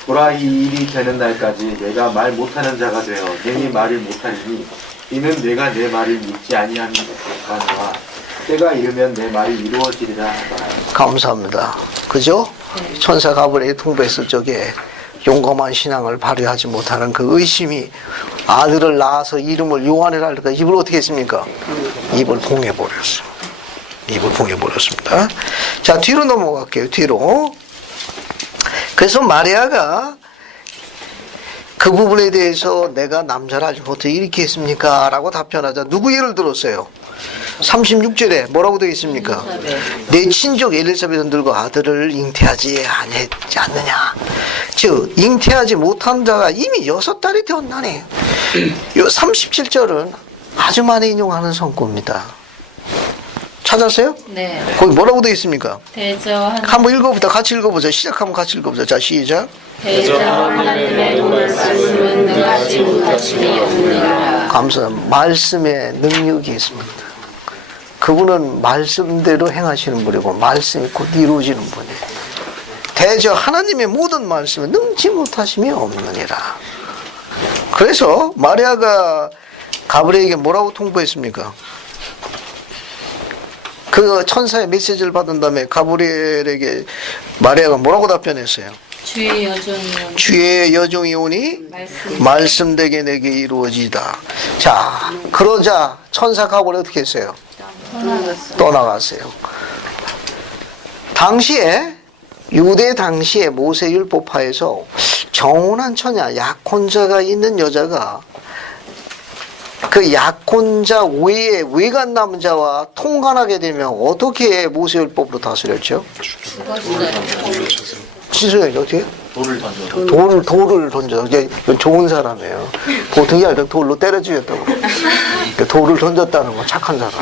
보라 이 일이 되는 날까지 내가 말 못하는 자가 되어 내니 말을 못하리니 이는 내가 내 말을 믿지 아니하노라. 때가 이르면 내 말이 이루어지리라 하더라. 감사합니다. 그죠? 천사 가브리엘이 통보했을 적에 용감한 신앙을 발휘하지 못하는 그 의심이 아들을 낳아서 이름을 요한이라 할까 입을 어떻게 했습니까? 입을 봉해버렸어. 입을 봉해버렸습니다. 자, 뒤로 넘어갈게요. 뒤로. 그래서 마리아가 그 부분에 대해서 내가 남자를 알지 못해 이렇게 했습니까? 라고 답변하자. 누구 예를 들었어요? 36절에 뭐라고 되어 있습니까? 내 친족 엘리사벳은 늙어 아들을 잉태하지 않느냐. 즉 잉태하지 못한 자가 이미 6달이 되었나니. 요 37절은 아주 많이 인용하는 성구입니다. 찾았어요? 네. 거기 뭐라고 되어 있습니까? 대저 한번 읽어보자. 같이 읽어보자. 시작하면 같이 읽어보자. 자, 시작. 대저 하나님의 말씀은 능하지 못하심이 없느니라. 감사합니다. 말씀에 능력이 있습니다. 그분은 말씀대로 행하시는 분이고 말씀이 곧 이루어지는 분이에요. 대저 하나님의 모든 말씀은 능지 못하심이 없느니라. 그래서 마리아가 가브리엘에게 뭐라고 통보했습니까? 그 천사의 메시지를 받은 다음에 가브리엘에게 마리아가 뭐라고 답변했어요? 주의 여종이요. 주의 여종이 오니 말씀되게 내게 이루어지다. 자, 그러자 천사 가브리엘 어떻게 했어요? 떠나갔어요. 당시에 유대 당시에 모세율법하에서 정혼한 처냐 약혼자가 있는 여자가 그 약혼자 외에 외간 남자와 통관하게 되면 어떻게 모세율법으로 다스렸죠? 시소연이 어떻게? 돌을 던져. 이제 좋은 사람이에요. 보통이 아니라 돌로 때려 죽였다고. 돌을 던졌다는 건 착한 사람.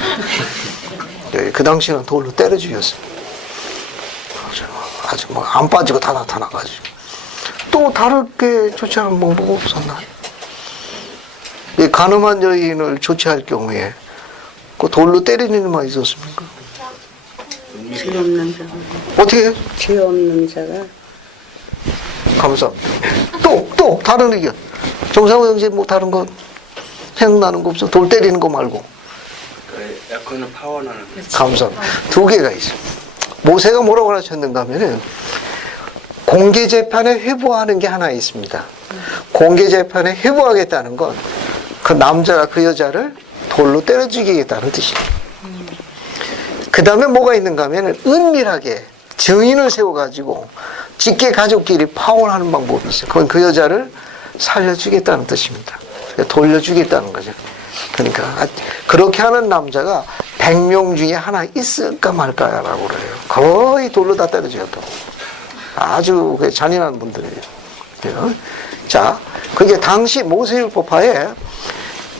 그 당시에는 돌로 때려 죽였어요. 아주 뭐 안 빠지고 다 나타나가지고. 또 다르게 조치하는 방법 없었나요? 이 가늠한 여인을 조치할 경우에 그 돌로 때리는 일만 있었습니까? 죄 없는 자가. 어떻게 해요? 죄 없는 자가. 감사합니다. 또 다른 의견. 정상호 형제 뭐 다른 거 생각나는 거 없어? 돌 때리는 거 말고. 약혼은 파원하는. 감사합니다. 두 개가 있어요. 모세가 뭐라고 하셨는가 하면은 공개 재판에 회부하는 게 하나 있습니다. 공개 재판에 회부하겠다는 건 그 남자가 그 여자를 돌로 때려 죽이겠다는 뜻입니다. 그 다음에 뭐가 있는가 하면은 은밀하게 증인을 세워가지고 직계 가족끼리 파혼하는 방법이 있어요. 그건 그 여자를 살려주겠다는 뜻입니다. 돌려주겠다는 거죠. 그러니까 그렇게 하는 남자가 100명 중에 하나 있을까 말까라고 그래요. 거의 돌로 다 때려 죽였다고. 아주 잔인한 분들이에요. 자, 그게 당시 모세율법하에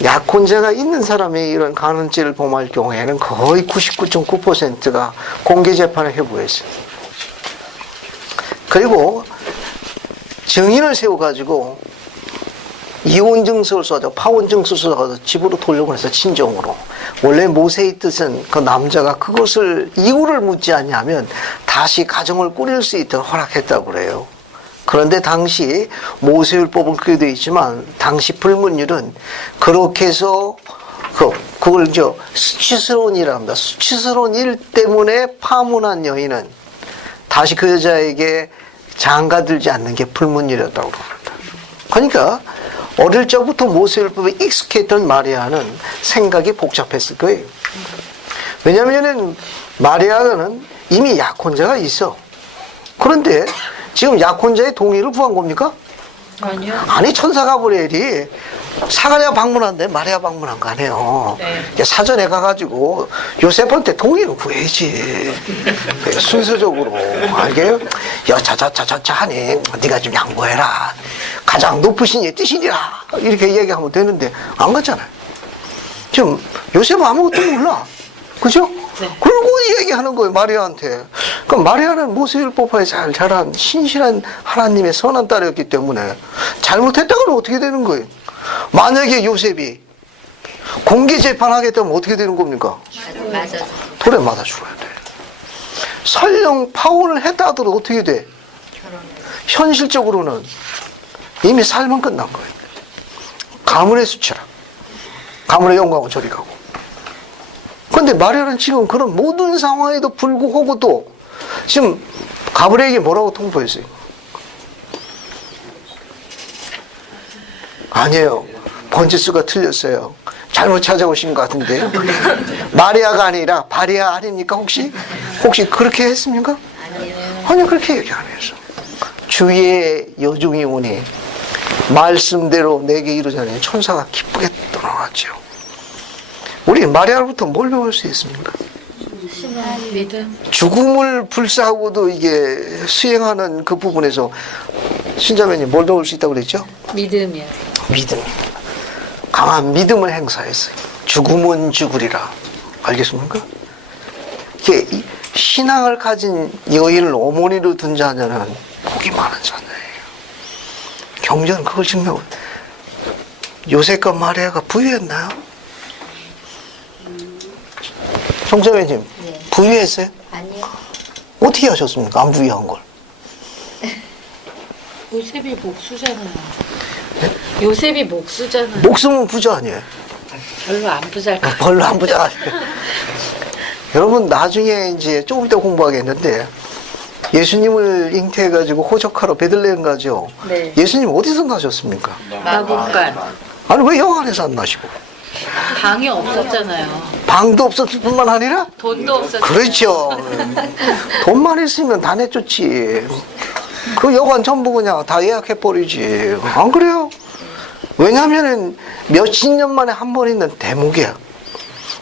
약혼자가 있는 사람이 이런 간음죄를 범할 경우에는 거의 99.9%가 공개재판에 회부했어요. 그리고 증인을 세워가지고 이혼증서를 써서 파혼증서를 써서 집으로 돌려보내서 친정으로. 원래 모세의 뜻은 그 남자가 그것을 이유를 묻지 않냐면 다시 가정을 꾸릴 수 있도록 허락했다고 그래요. 그런데 당시 모세율법은 그게 되어 있지만 당시 불문율은 그렇게 해서 그걸 수치스러운 일이라고 합니다. 수치스러운 일 때문에 파문한 여인은 다시 그 여자에게 장가들지 않는 게 불문율이었다고 합니다. 그러니까 어릴 적부터 모세율법에 익숙했던 마리아는 생각이 복잡했을 거예요. 왜냐하면 마리아는 이미 약혼자가 있어. 그런데 지금 약혼자의 동의를 구한 겁니까? 아니요. 아니, 천사 가브리엘이 사가랴 방문한데 마리아 방문한 거 아니에요. 네. 사전에 가가지고 요셉한테 동의를 구해야지. 순서적으로. 알게요? 여차저차저차 하니 네가 좀 양보해라. 가장 높으신 이의 뜻이니라. 이렇게 얘기하면 되는데 안 갔잖아요. 지금 요셉은 아무것도 몰라. 그죠? 네. 그리고 얘기하는 거예요, 마리아한테. 그럼 마리아는 모세율법에 잘 자란 신실한 하나님의 선한 딸이었기 때문에 잘못했다고는 어떻게 되는 거예요? 만약에 요셉이 공개 재판하겠다면 어떻게 되는 겁니까? 맞아. 돌에 맞아 죽어야 돼. 설령 파혼을 했다 하더라도 어떻게 돼? 현실적으로는 이미 삶은 끝난 거예요. 가문의 수치라. 가문의 영광은 저리 가고. 근데 마리아는 지금 그런 모든 상황에도 불구하고도 지금 가브리엘에게 뭐라고 통보했어요? 아니에요. 번지수가 틀렸어요. 잘못 찾아오신 것 같은데요. 마리아가 아니라 바리아 아닙니까 혹시? 혹시 그렇게 했습니까? 아니요. 그렇게 얘기 안 했어. 주의 여종이 오니 말씀대로 내게 이루자니 천사가 기쁘게 떠나왔죠. 우리 마리아로부터 뭘 배울 수 있습니까? 믿음. 죽음을 불사하고도 이게 수행하는 그 부분에서 신자매님 뭘 배울 수 있다고 그랬죠? 믿음이요. 믿음입니다. 강한 믿음을 행사했어요. 죽음은 죽으리라. 알겠습니까? 이게 신앙을 가진 여인을 어머니로 둔 자녀는 복이 많은 자녀예요. 경전은 그걸 증명을. 요셉과 마리아가 부유했나요? 송자매님, 네. 부유했어요? 아니요. 어떻게 하셨습니까? 안 부유한 걸. 요셉이 목수잖아요. 요셉이 목수잖아요. 목숨은 부자 아니에요? 별로 안 부잘까. 별로 안 부자 아니에요. 여러분, 나중에 이제 조금 이따 공부하겠는데, 예수님을 잉태해가지고 호적하러 베들레헴 가죠. 네. 예수님 어디서 나셨습니까? 마국간. 아니, 왜 영안에서 안 나시고? 방이 없었잖아요. 방도 없었을 뿐만 아니라? 돈도 없었잖아요. 그렇죠. 돈만 있으면 다 내쫓지. 그 여관 전부 그냥 다 예약해버리지. 안 그래요? 왜냐면은 몇십 년 만에 한 번 있는 대목이야.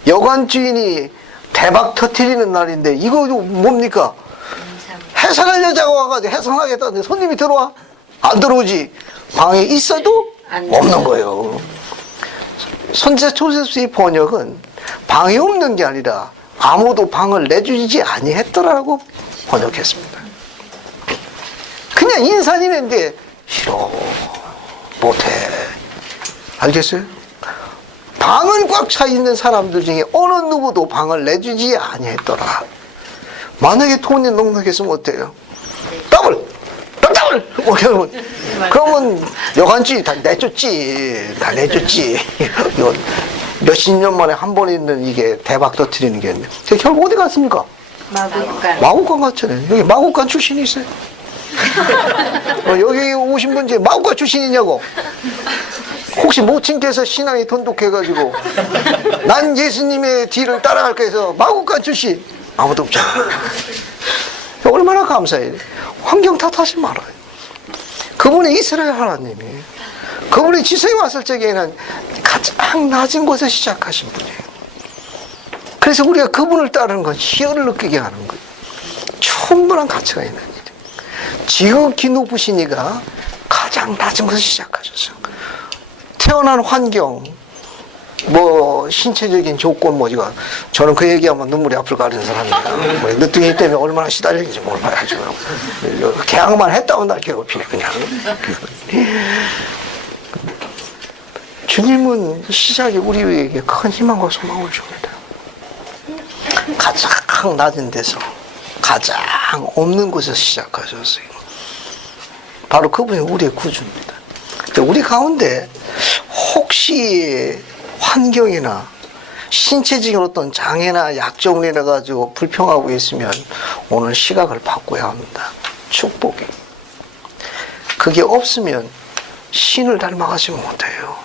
여관 주인이 대박 터뜨리는 날인데 이거 뭡니까? 해산할 여자가 와가지고 해산하겠다는데 손님이 들어와? 안 들어오지. 방에 있어도 없는 거예요. 선지자 조세수의 번역은 방이 없는 게 아니라 아무도 방을 내주지 아니했더라고 번역했습니다. 그냥 인산이는데 싫어, 못해. 알겠어요? 방은 꽉 차 있는 사람들 중에 어느 누구도 방을 내주지 아니했더라. 만약에 돈이 넉넉했으면 어때요? 더블! 뭐 그러면 여관주의 다 내줬지. 다 내줬지. 몇십 년 만에 한 번 있는 이게 대박 터뜨리는 게 있는데. 결국 어디 갔습니까? 마국간. 마국간 갔잖아요. 여기 마국간 출신이 있어요. 여기 오신 분 중에 마국간 출신이냐고. 혹시 모친께서 신앙이 돈독해가지고 난 예수님의 뒤를 따라갈까 해서 마국간 출신 아무도 없잖아요. 얼마나 감사해요. 환경 탓하지 말아요. 그분이 이스라엘 하나님이 그분이 지성에 왔을 적에는 가장 낮은 곳에서 시작하신 분이에요. 그래서 우리가 그분을 따르는 건 희열을 느끼게 하는 거예요. 충분한 가치가 있는 일이에요. 지극히 높으신 이가 가장 낮은 곳에서 시작하셨어요. 태어난 환경, 뭐 신체적인 조건 뭐지가 저는 그 얘기하면 눈물이 앞을 가리는 사람이에요. 뭐 늦둥이 때문에 얼마나 시달리는지 몰라가지고 개항만 했다고 날 괴롭히네 그냥. 주님은 시작이 우리에게 큰 희망과 소망을 줍니다. 가장 낮은 데서 가장 없는 곳에서 시작하셨어요. 바로 그분이 우리의 구주입니다. 우리 가운데 혹시 환경이나 신체적인 어떤 장애나 약점을 인해 가지고 불평하고 있으면 오늘 시각을 바꿔야 합니다. 축복이. 그게 없으면 신을 닮아가지 못해요.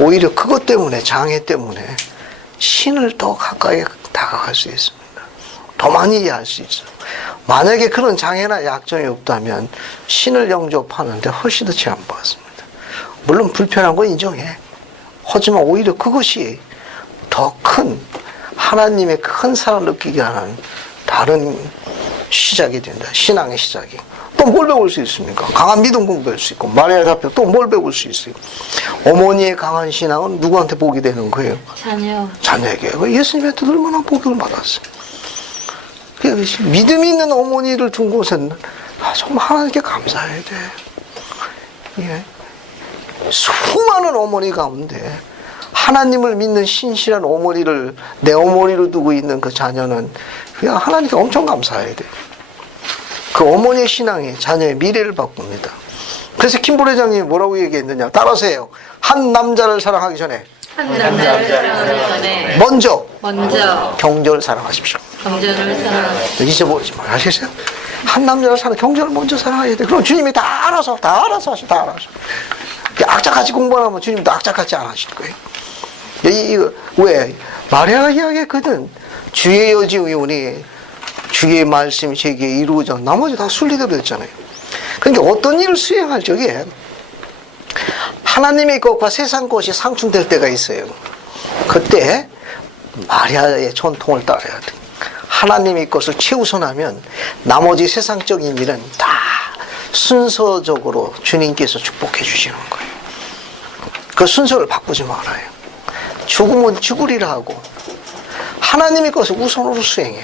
오히려 그것 때문에 장애 때문에 신을 더 가까이 다가갈 수 있습니다. 더 많이 이해할 수 있어요. 만약에 그런 장애나 약점이 없다면 신을 영접하는데 훨씬 더 제한받습니다. 물론 불편한 건 인정해. 하지만 오히려 그것이 더 큰 하나님의 큰 사랑을 느끼게 하는 다른 시작이 된다. 신앙의 시작이. 또 뭘 배울 수 있습니까? 강한 믿음 공부할 수 있고 마리아의 답변 또 뭘 배울 수 있어요? 어머니의 강한 신앙은 누구한테 복이 되는 거예요? 자녀. 자녀에게. 예수님한테 얼마나 복을 받았어요. 믿음이 있는 어머니를 둔 곳은 정말 하나님께 감사해야 돼. 예. 수많은 어머니 가운데 하나님을 믿는 신실한 어머니를 내 어머니로 두고 있는 그 자녀는 그냥 하나님께 엄청 감사해야 돼요. 그 어머니의 신앙이 자녀의 미래를 바꿉니다. 그래서 김보 회장님이 뭐라고 얘기했느냐, 따라하세요. 한 남자를 사랑하기 전에 먼저 경전을 사랑하십시오. 잊어버리지 마요. 아시겠어요? 한 남자를 경전을 먼저 사랑해야 돼. 그럼 주님이 다 알아서 하시. 악착같이 공부 안 하면 주님도 악착같이 안 하실 거예요. 왜? 마리아가 이야기했거든. 주의 여지 의원이 주의 말씀이 제게 이루어져 나머지 다 순리대로 됐잖아요. 그러니까 어떤 일을 수행할 적에 하나님의 것과 세상 것이 상충될 때가 있어요. 그때 마리아의 전통을 따라야 돼. 하나님의 것을 최우선하면 나머지 세상적인 일은 다 순서적으로 주님께서 축복해 주시는 거예요. 그 순서를 바꾸지 말아요. 죽으면 죽으리라 하고 하나님의 것을 우선으로 수행해.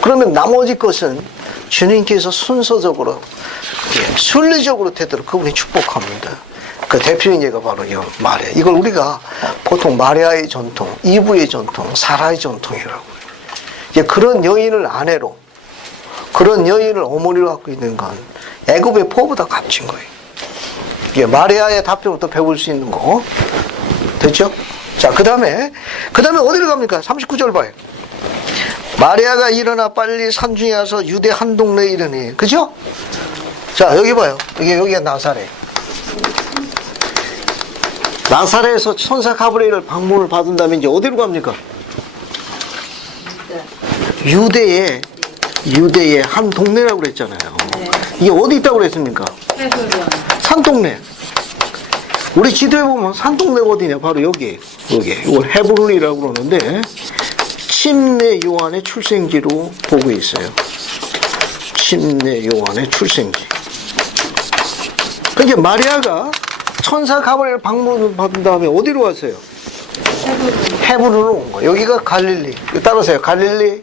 그러면 나머지 것은 주님께서 순서적으로 순리적으로 되도록 그분이 축복합니다. 그 대표인 예가 바로 이 마리아. 이걸 우리가 보통 마리아의 전통, 이브의 전통, 사라의 전통이라고 해요. 그런 여인을 아내로, 그런 여인을 어머니로 갖고 있는 건 애굽의 포보다 값진 거예요. 이게 마리아의 답변부터 배울 수 있는 거 됐죠? 자, 그 다음에 어디로 갑니까? 39절 봐요. 마리아가 일어나 빨리 산중에 와서 유대 한 동네에 이르니, 그죠? 자, 여기 봐요. 여기가 나사렛. 나사렛에서 천사 가브리엘을 방문을 받은 다음에 이제 어디로 갑니까? 유대의 한 동네라고 그랬잖아요. 이게 어디 있다고 그랬습니까? 산동네. 우리 지도에 보면 산동네가 어디냐? 바로 여기. 이걸 헤브론이라고 그러는데 침례 요한의 출생지로 보고 있어요. 침례 요한의 출생지. 그러니까 마리아가 천사 가브리엘 방문을 받은 다음에 어디로 왔어요? 헤브론으로 온 거예요. 여기가 갈릴리. 따라서요. 갈릴리.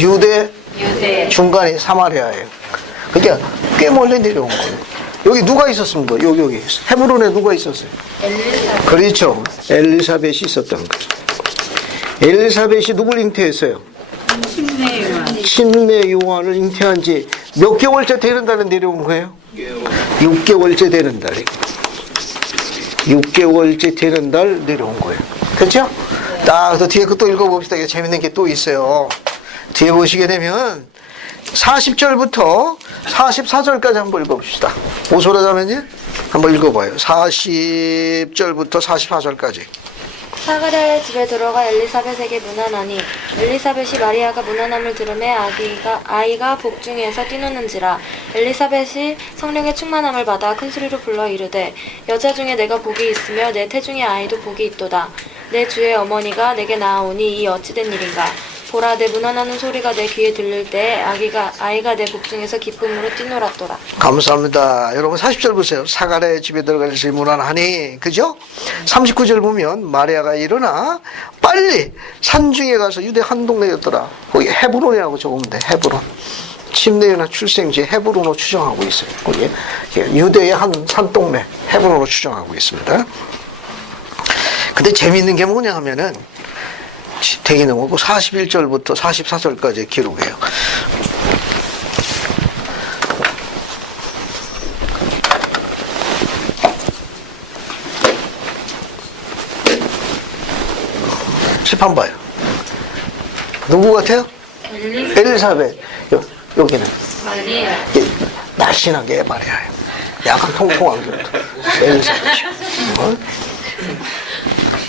유대. 중간이 사마리아예요. 그러니까 꽤 멀리 내려온 거예요. 여기 누가 있었습니까? 여기. 헤브론에 누가 있었어요? 그렇죠. 엘리사벳이 있었던 거죠. 엘리사벳이 누굴 잉태했어요? 침례 요한을 잉태한 지 몇 개월째 되는 달에 내려온 거예요? 6개월째 되는 달에. 6개월째 되는 달 내려온 거예요. 그렇죠? 또 뒤에 또 읽어봅시다. 이게 재밌는 게 또 있어요. 뒤에 보시게 되면 40절부터 44절까지 한번 읽어봅시다. 오소라자면요? 한번 읽어봐요. 40절부터 44절까지. 사가랴의 집에 들어가 엘리사벳에게 문안하니 엘리사벳이 마리아가 문안함을 들으매 아이가 복중에서 뛰노는지라. 엘리사벳이 성령의 충만함을 받아 큰 소리로 불러 이르되 여자 중에 내가 복이 있으며 내 태중의 아이도 복이 있도다. 내 주의 어머니가 내게 나아오니 이 어찌된 일인가. 보라, 내 문안하는 소리가 내 귀에 들릴 때 아이가 내 복중에서 기쁨으로 뛰놀았더라. 감사합니다. 여러분 40절 보세요. 사가랴의 집에 들어가서 문안하니, 그죠? 39절 보면 마리아가 일어나 빨리 산중에 가서 유대 한 동네였더라. 거기 헤브론이라고 적으면 돼. 헤브론. 침례요한 출생지 헤브론으로 추정하고 있어요. 거기 유대의 한 산동네 헤브론으로 추정하고 있습니다. 근데 재미있는 게 뭐냐 하면은 되게 넘어고 41절부터 44절까지 기록해요. 시판 봐요. 누구 같아요? 엘리사벳. 여기는 날씬하게 말이야. 약간 통통한 것도 엘리사벳.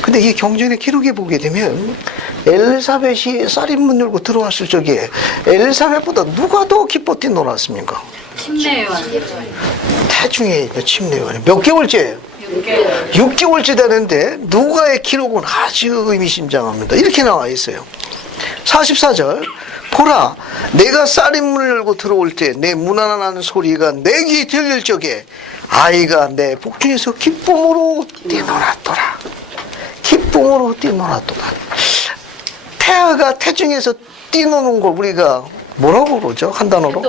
근데 이 경전의 기록에 보게 되면 엘리사벳이 쌀입문 열고 들어왔을 적에 엘리사벳보다 누가 더 기뻐 뛰놀았습니까? 침례요한. 태중에 있는 침례요한. 몇 개월째예요? 6개월째 되는데 누가의 기록은 아주 의미심장합니다. 이렇게 나와 있어요. 44절. 보라, 내가 쌀입문을 열고 들어올 때 내 문안하는 소리가 내 귀에 들릴 적에 아이가 내 복중에서 기쁨으로 뛰놀았더라. 기쁨으로 뛰놀았더라. 태아가 태중에서 뛰노는 걸 우리가 뭐라고 그러죠? 한 단어로?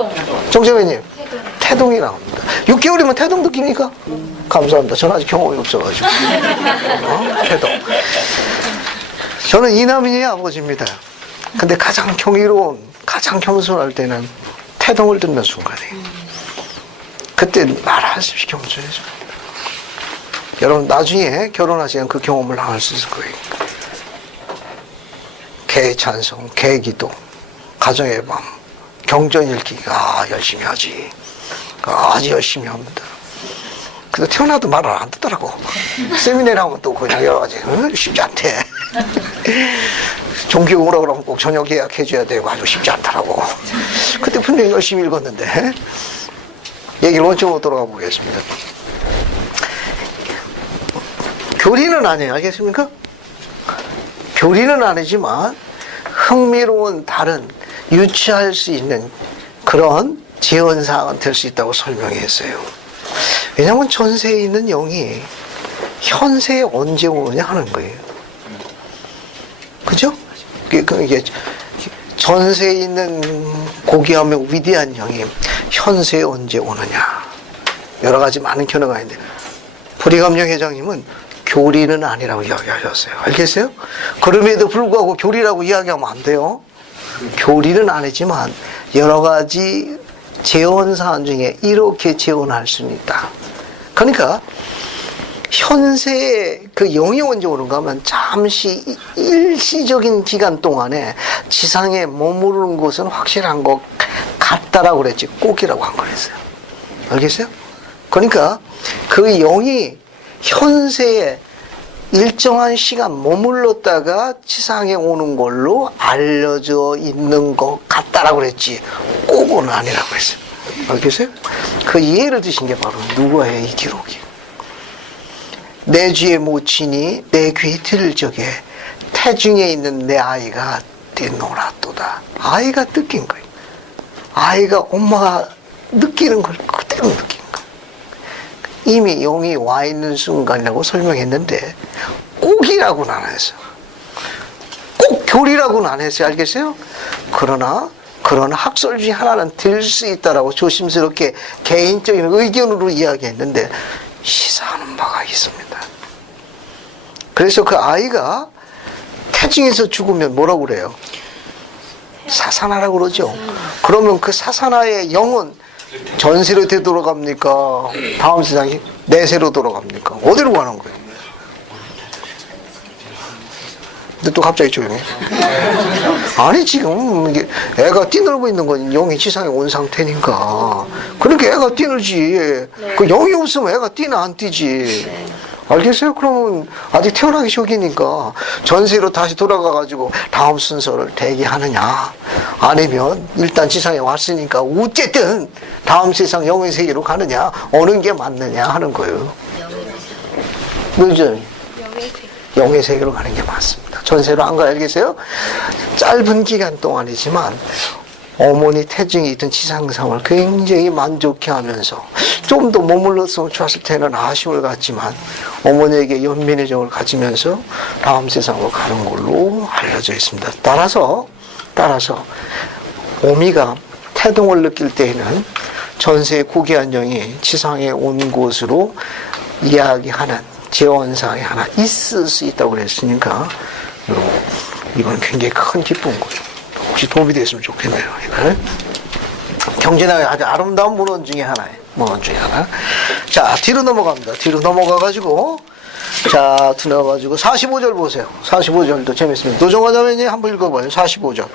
정재회님, 태동이라고 합니다. 6개월이면 태동 느낍니까? 감사합니다. 저는 아직 경험이 없어가지고. 태동. 저는 이남인의 아버지입니다. 근데 가장 경이로운, 가장 겸손할 때는 태동을 듣는 순간이에요. 그때 말할 수 없이 겸손해져요. 여러분, 나중에 결혼하시면 그 경험을 당할 수 있을 거예요. 개 찬송, 개 기도, 가정의 밤, 경전 읽기, 열심히 하지. 아주 열심히 합니다. 근데 태어나도 말을 안 듣더라고. 세미나를 하면 또 그냥 여러 가지, 쉽지 않대. 종교 오라 그러면 꼭 저녁 예약해줘야 되고 아주 쉽지 않더라고. 그때 분명히 열심히 읽었는데. 얘기를 원점으로 돌아가 보겠습니다. 교리는 아니에요. 알겠습니까? 교리는 아니지만 흥미로운 다른 유추할 수 있는 그런 재현사항은 될 수 있다고 설명했어요. 왜냐하면 전세에 있는 영이 현세에 언제 오느냐 하는 거예요. 그죠? 이게 전세에 있는 고귀하며 위대한 영이 현세에 언제 오느냐. 여러 가지 많은 견해가 있는데 보리감령 회장님은 교리는 아니라고 이야기하셨어요. 알겠어요? 그럼에도 불구하고 교리라고 이야기하면 안 돼요. 교리는 아니지만 여러 가지 재현사안 중에 이렇게 재현할 수는 있다. 그러니까 현세에 그 영이 언제 오는가 하면 잠시 일시적인 기간 동안에 지상에 머무르는 것은 확실한 것 같다라고 그랬지 꼭이라고 안 그랬어요. 알겠어요? 그러니까 그 영이 현세에 일정한 시간 머물렀다가 지상에 오는 걸로 알려져 있는 것 같다라고 그랬지 꼭은 아니라고 했어요. 알겠어요? 그 이해를 드신 게 바로 누가의 이 기록이에요. 내 주의 모친이 내 귀에 들을 적에 태중에 있는 내 아이가 뛰놀았도다. 아이가 느낀 거예요. 아이가 엄마가 느끼는 걸 그대로 느낀 거예요. 이미 영이 와 있는 순간이라고 설명했는데 꼭이라고는 안 했어요. 꼭 교리라고는 안 했어요. 알겠어요? 그러나 그런 학설 중에 하나는 될 수 있다라고 조심스럽게 개인적인 의견으로 이야기했는데 시사하는 바가 있습니다. 그래서 그 아이가 태중에서 죽으면 뭐라고 그래요? 사사나라고 그러죠. 그러면 그 사사나의 영은 전세로 되돌아갑니까? 다음 세상이 내세로 돌아갑니까? 어디로 가는 거예요? 근데 또 갑자기 조용해. 아니 지금 이게 애가 뛰놀고 있는 건 영이 지상에 온 상태니까. 그러니까 애가 뛰놀지. 그 영이 없으면 애가 뛰나 안 뛰지. 알겠어요? 그러면 아직 태어나기 전이니까 전세로 다시 돌아가가지고 다음 순서를 대기하느냐 아니면 일단 지상에 왔으니까 어쨌든 다음 세상 영의 세계로 가느냐 어느 게 맞느냐 하는 거예요. 그죠? 영의 세계로 가는 게 맞습니다. 전세로 안 가요. 알겠어요? 짧은 기간 동안이지만 어머니 태중에 있던 지상상을 굉장히 만족해 하면서 좀 더 머물렀으면 좋았을 때는 아쉬움을 갖지만 어머니에게 연민의 정을 가지면서 다음 세상으로 가는 걸로 알려져 있습니다. 따라서 어미가 태동을 느낄 때에는 전세의 고귀한 영이 지상에 온 곳으로 이야기하는 재원상이 하나 있을 수 있다고 그랬으니까 이건 굉장히 큰 기쁜 거죠. 혹시 도움이 됐으면 좋겠네요. 이걸. 경제나의 아주 아름다운 문헌 중에 하나예요. 문헌 중에 하나. 자, 뒤로 넘어갑니다. 뒤로 넘어가가지고, 45절 보세요. 45절도 재밌습니다. 노정화 자매님 한번 읽어봐요. 45절.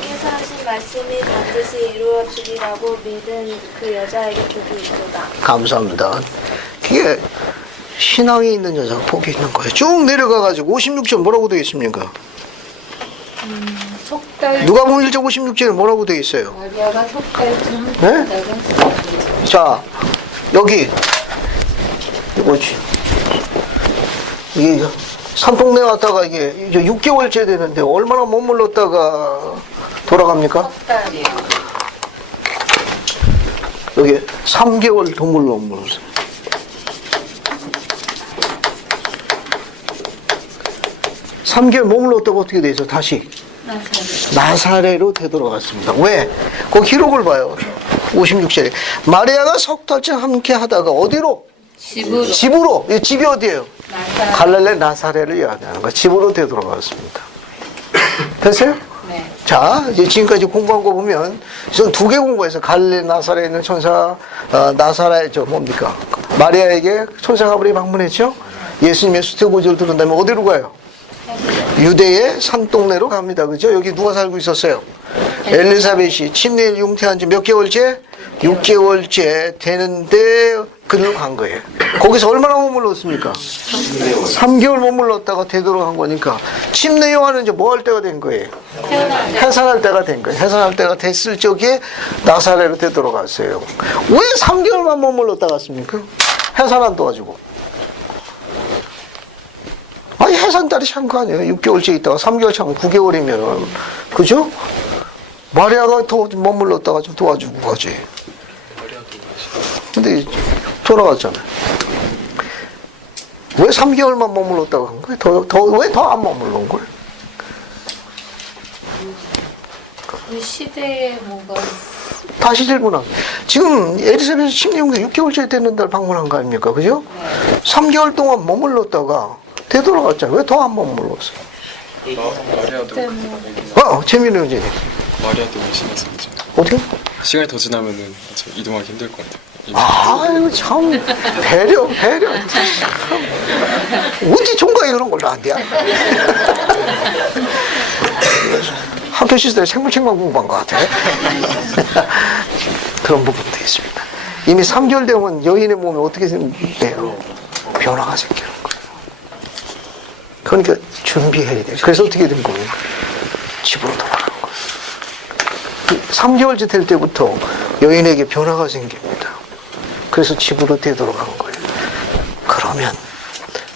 주께서 하신 말씀이 반드시 이루어지리라고 믿은 그 여자에게 복이 있도다. 감사합니다. 그게 신앙이 있는 여자가 복이 있는 거예요. 쭉 내려가가지고 56절 뭐라고 되어 있습니까? 속달 누가 보면 1장 56절에 뭐라고 되어 있어요? 마리아가 속달쯤 네? 자, 여기 뭐지? 이게 산동네 왔다가 이게 이제 6개월째 되는데 얼마나 머물렀다가 돌아갑니까? 여기 3개월 더 머물렀어요. 3개월 머물렀다가 어떻게 돼 있어? 다시 나사렛으로 되돌아갔습니다. 왜? 그 기록을 봐요. 56절에 마리아가 석 달쯤 함께 하다가 어디로? 집으로. 이 집이 어디예요? 갈릴리 나사렛을 이야기하는 거. 집으로 되돌아갔습니다. 됐어요? 네. 자, 이제 지금까지 공부한 거 보면 전 두 개 공부해서 갈릴리 나사렛에 있는 천사 나사렛 뭡니까? 마리아에게 천사 가브리엘이 방문했죠. 예수님의 수태고지를 들은 다음에 어디로 가요? 유대의 산동네로 갑니다. 그죠? 여기 누가 살고 있었어요? 엘리사벳이 침례일 융태한 지 몇 개월째? 6개월째 되는데 그들로 간 거예요. 거기서 얼마나 머물렀습니까? 3개월 머물렀다가 되돌아간 거니까 침례 요한은 이제 뭐 할 때가 된 거예요? 해산할 때가 된 거예요. 해산할 때가 됐을 적에 나사렛으로 되돌아갔어요. 왜 3개월만 머물렀다 갔습니까? 해산 안 도와주고. 아니 해산달이 찬 거 아니에요. 6개월째 있다가 3개월 차면 9개월이면 그죠? 마리아가 더 머물렀다가 좀 도와주고 가지. 근데 돌아갔잖아요. 왜 3개월만 머물렀다가 간 거예요? 왜 더 안 머물른 거예요? 그 시대에 뭔가 다시 질문하 지금 엘리사벳 침례용사 6개월째 되는 달 방문한 거 아닙니까? 그죠? 3개월 동안 머물렀다가 되돌아갔잖아요. 왜 더 안 머물렀어요? 마리아도 재미있는 문제네. 마리아도 심해서 이제 어떻게? 시간이 더 지나면은 이제 이동하기 힘들 것 같아요. 아유 참 배려 참. 어디 종각이 그런 걸 나한테야? 학교 시절에 생물책만 공부한 것 같아. 그런 부분도 있습니다. 이미 3개월 되면 여인의 몸이 어떻게 돼요? 변화가 생기는 거예요. 그러니까 준비해야 돼요. 그래서 어떻게 된 거예요? 집으로 돌아가는 거예요. 3개월째 될 때부터 여인에게 변화가 생깁니다. 그래서 집으로 되돌아간 거예요. 그러면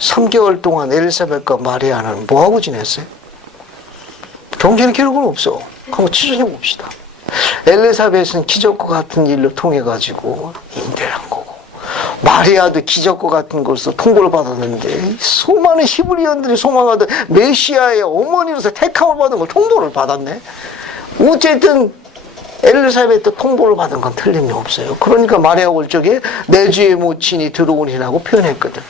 3개월 동안 엘리사벳과 마리아는 뭐하고 지냈어요? 경제는 기록은 없어. 한번 추정해 봅시다. 엘리사벳은 기적과 같은 일로 통해 가지고 임대를 한 거고, 마리아도 기적과 같은 것으로 통보를 받았는데 수많은 히브리인들이 소망하던 메시아의 어머니로서 택함을 받은 걸 통보를 받았네. 어쨌든 엘리사벳도 통보를 받은 건 틀림이 없어요. 그러니까 마리아 올 적에 내 주의 모친이 들어오니라고 표현했거든.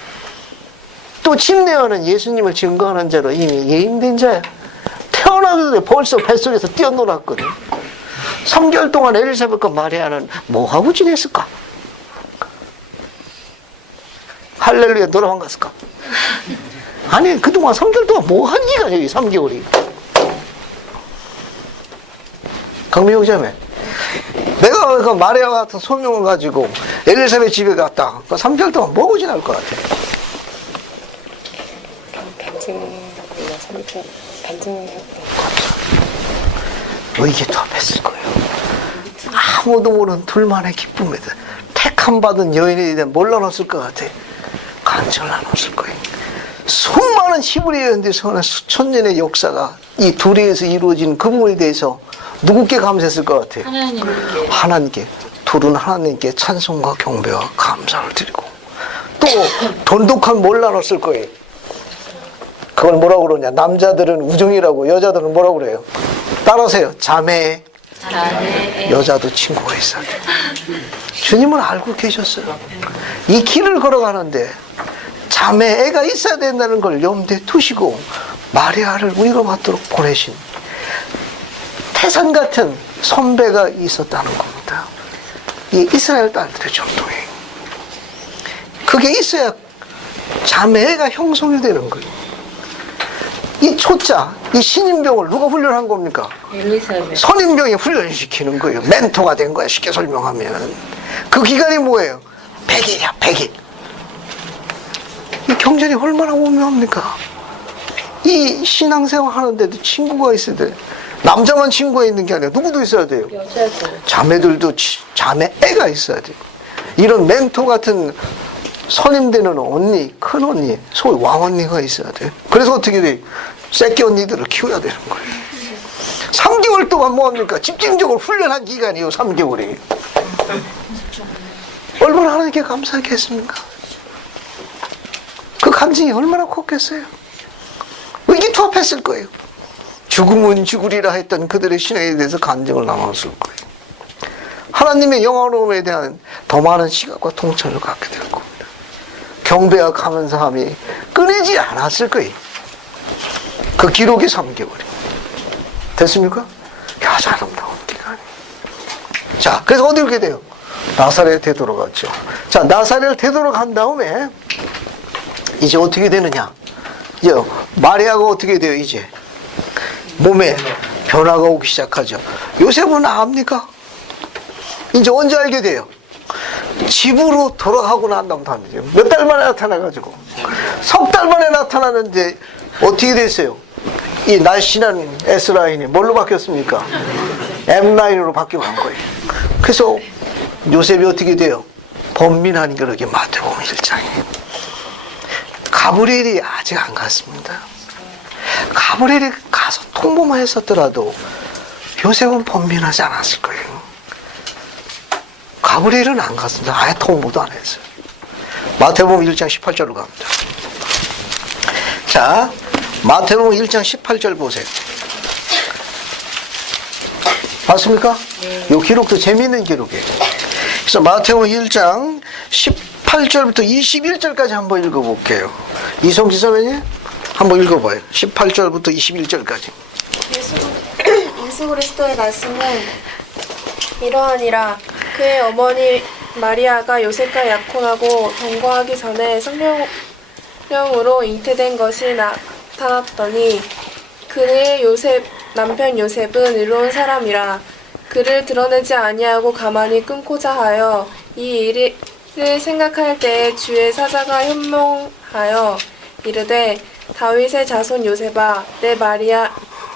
또 침례요한은 예수님을 증거하는 자로 이미 예임된 자야. 태어나기 전에 벌써 뱃속에서 뛰어놀았거든. 3개월 동안 엘리사벳과 마리아는 뭐하고 지냈을까? 할렐루야 노래방 갔을까? 아니 그동안 3개월 동안 뭐한 지가 여기 3개월이. 강미영자매, 내가 그 마리아 같은 소명을 가지고 엘리사벳 집에 갔다. 그 3개월 동안 뭐하고 지날 것 같아? 의기투합했을 거예요. 아무도 모르는 둘만의 기쁨이다. 택함 받은 여인에 대해 뭘 나눴을 것 같아? 간절을 나눴을 거예요. 수많은 히브리인들이 서는 수천 년의 역사가 이 둘이에서 이루어진 그 부분에 대해서 누구께 감사했을 것 같아? 하나님께. 둘은 하나님께 찬송과 경배와 감사를 드리고, 또 돈독한 뭘 나눴을 거예요? 그걸 뭐라고 그러냐? 남자들은 우정이라고, 여자들은 뭐라고 그래요? 따라하세요. 자매. 여자도 친구가 있어야 돼. 주님은 알고 계셨어요. 이 길을 걸어가는데 자매 애가 있어야 된다는 걸 염두에 두시고 마리아를 위로받도록 보내신 태산 같은 선배가 있었다는 겁니다. 이 이스라엘 딸들의 전통이. 그게 있어야 자매가 형성이 되는 거예요. 이 초짜, 이 신인병을 누가 훈련한 겁니까? 엘리사벳. 선인병이 훈련시키는 거예요. 멘토가 된 거야, 쉽게 설명하면. 그 기간이 뭐예요? 100일이야, 100일. 이 경전이 얼마나 오묘합니까? 이 신앙생활 하는데도 친구가 있어야 돼. 남자만 친구가 있는 게 아니라 누구도 있어야 돼요. 여자도. 자매들도 자매 애가 있어야 돼요. 이런 멘토 같은 선임되는 언니, 큰 언니, 소위 왕언니가 있어야 돼요. 그래서 어떻게 돼요? 새끼 언니들을 키워야 되는 거예요. 3개월 동안 뭐합니까? 집중적으로 훈련한 기간이에요. 3개월이. 얼마나 하나님께 감사하겠습니까? 그 간증이 얼마나 컸겠어요? 의기투합했을 거예요. 죽음은 죽으리라 했던 그들의 신앙에 대해서 간증을 나눴을 거예요. 하나님의 영화로움에 대한 더 많은 시각과 통찰을 갖게 될 겁니다. 경배와 감사함이 끊이지 않았을 거예요. 그 기록이 3개월이 됐습니까? 아주 아름다운 기간이. 자, 그래서 어디 오게 돼요? 나사렛 되도록 갔죠. 자, 나사렛을 되도록 간 다음에 이제 어떻게 되느냐? 이제 마리아가 어떻게 돼요? 이제 몸에 변화가 오기 시작하죠. 요셉은 압니까? 이제 언제 알게 돼요? 집으로 돌아가고 난 다음에 몇 달 만에 나타나가지고 석 달 만에 나타나는데 어떻게 됐어요? 이 날씬한 S라인이 뭘로 바뀌었습니까? M라인으로 바뀌어간 거예요. 그래서 요셉이 어떻게 돼요? 번민한 그러게 마태복음 1장에 가브리엘이 아직 안 갔습니다. 가브리엘이 가서 통보만 했었더라도 요셉은 번민하지 않았을 거예요. 가브리엘은 안 갔습니다. 아예 통보도 안 했어요. 마태복음 1장 18절로 갑니다. 자, 마태복음 1장 18절 보세요. 맞습니까? 이 기록도 재미있는 기록이에요. 그래서 마태복음 1장 18절부터 21절까지 한번 읽어볼게요. 이성지 선배님 한번 읽어봐요. 18절부터 21절까지. 예수 그리스도의 말씀은 이러하니라. 그의 어머니 마리아가 요셉과 약혼하고 동거하기 전에 성령으로 잉태된 것이 나타났더니 그의 남편 요셉은 의로운 사람이라. 그를 드러내지 아니하고 가만히 끊고자 하여 이 일을 생각할 때에 주의 사자가 현몽하여 이르되 다윗의 자손 요셉아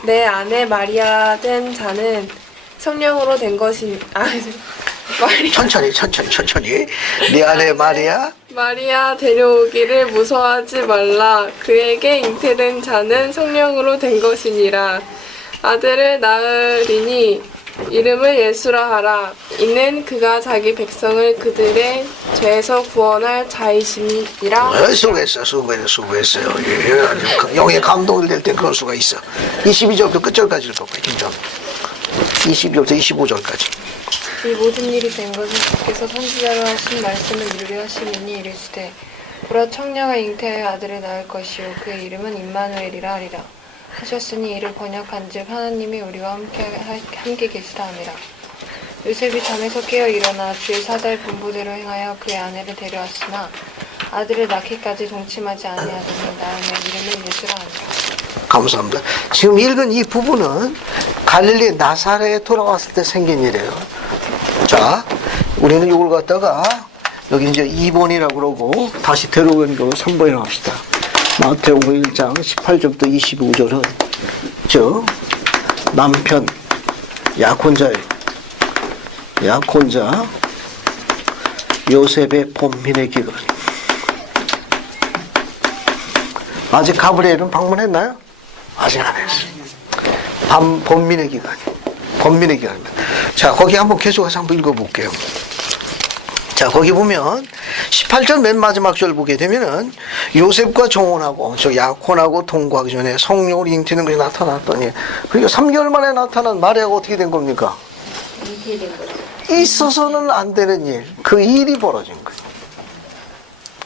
내 아내 마리아 된 자는 성령으로 된 것이 천천히 네 아내 마리아 데려오기를 무서워하지 말라. 그에게 잉태된 자는 성령으로 된 것이니라. 아들을 낳으리니 이름을 예수라 하라. 이는 그가 자기 백성을 그들의 죄에서 구원할 자이심이라. 수고했어요. 영의 감동을 낼 때 그럴 수가 있어. 22절부터 끝절까지 읽어봐요. 22절부터 25절까지. 이 모든 일이 된 것은 주께서 선지자로 하신 말씀을 이루려 하시니 이르시되 보라 청녀가 잉태하여 아들을 낳을 것이요 그의 이름은 임마누엘이라 하리라 하셨으니 이를 번역한즉 하나님이 우리와 함께 계시다 함이라. 요셉이 잠에서 깨어 일어나 주의 사자의 분부대로 행하여 그의 아내를 데려왔으나 아들을 낳기까지 동침하지 아니하더니 낳으며 이름을 예수라 하니라. 감사합니다. 지금 읽은 이 부분은 갈릴리 나사렛에 돌아왔을 때 생긴 일이에요. 자, 우리는 이걸 갖다가 여기 이제 2번이라고 그러고 다시 데려온 거 3번이라고 합시다. 마태복음 1장 18절부터 25절은 남편 약혼자 요셉의 본민의 기간. 아직 가브리엘은 방문했나요? 아직 안 했어요. 본민의 기간입니다. 자, 거기 한번 계속해서 한번 읽어볼게요. 자, 거기 보면 18절 맨 마지막 절 보게 되면은 요셉과 정혼하고 약혼하고 동거하기 전에 성령으로 잉태되는 것이 나타났더니 그리고 3개월 만에 나타난 마리아가 어떻게 된 겁니까? 있어서는 안 되는 일, 그 일이 벌어진 거예요.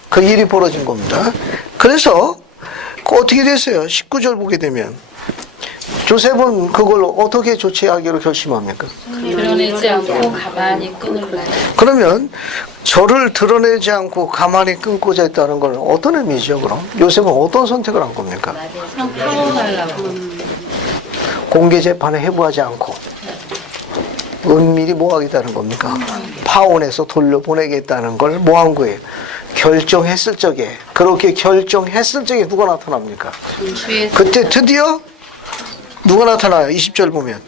그 일이 벌어진 겁니다. 그래서 어떻게 됐어요? 19절 보게 되면 조셉은 그걸 어떻게 조치하기로 결심합니까? 드러내지 않고 가만히 끊을래. 그러면 저를 드러내지 않고 가만히 끊고자 했다는 건 어떤 의미죠? 그럼 요셉은 어떤 선택을 한 겁니까? 파혼하려고. 공개 재판에 회부하지 않고 은밀히 뭐 하겠다는 겁니까? 파혼해서 돌려보내겠다는 걸 뭐 한 거예요? 결정했을 적에, 그렇게 결정했을 적에 누가 나타납니까? 그때 드디어 누가 나타나요? 20절 보면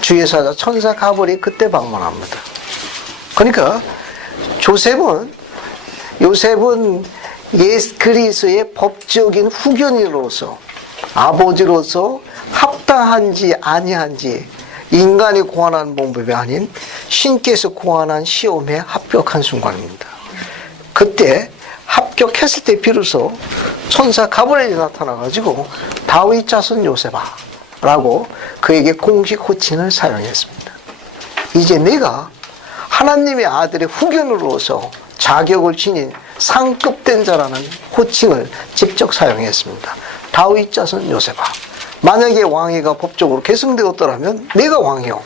주의 사자 천사 가브리엘이 그때 방문합니다. 그러니까 요셉은 예수 그리스도의 법적인 후견인으로서 아버지로서 합당한지 아니한지 인간이 고안한 방법이 아닌 신께서 고안한 시험에 합격한 순간입니다. 그때 합격했을 때 비로소 천사 가브리엘이 나타나가지고 다윗 자손 요셉아 라고 그에게 공식 호칭을 사용했습니다. 이제 내가 하나님의 아들의 후견으로서 자격을 지닌 상급된 자라는 호칭을 직접 사용했습니다. 다윗 자손 요셉아, 만약에 왕위가 법적으로 계승되었더라면 내가 왕이요,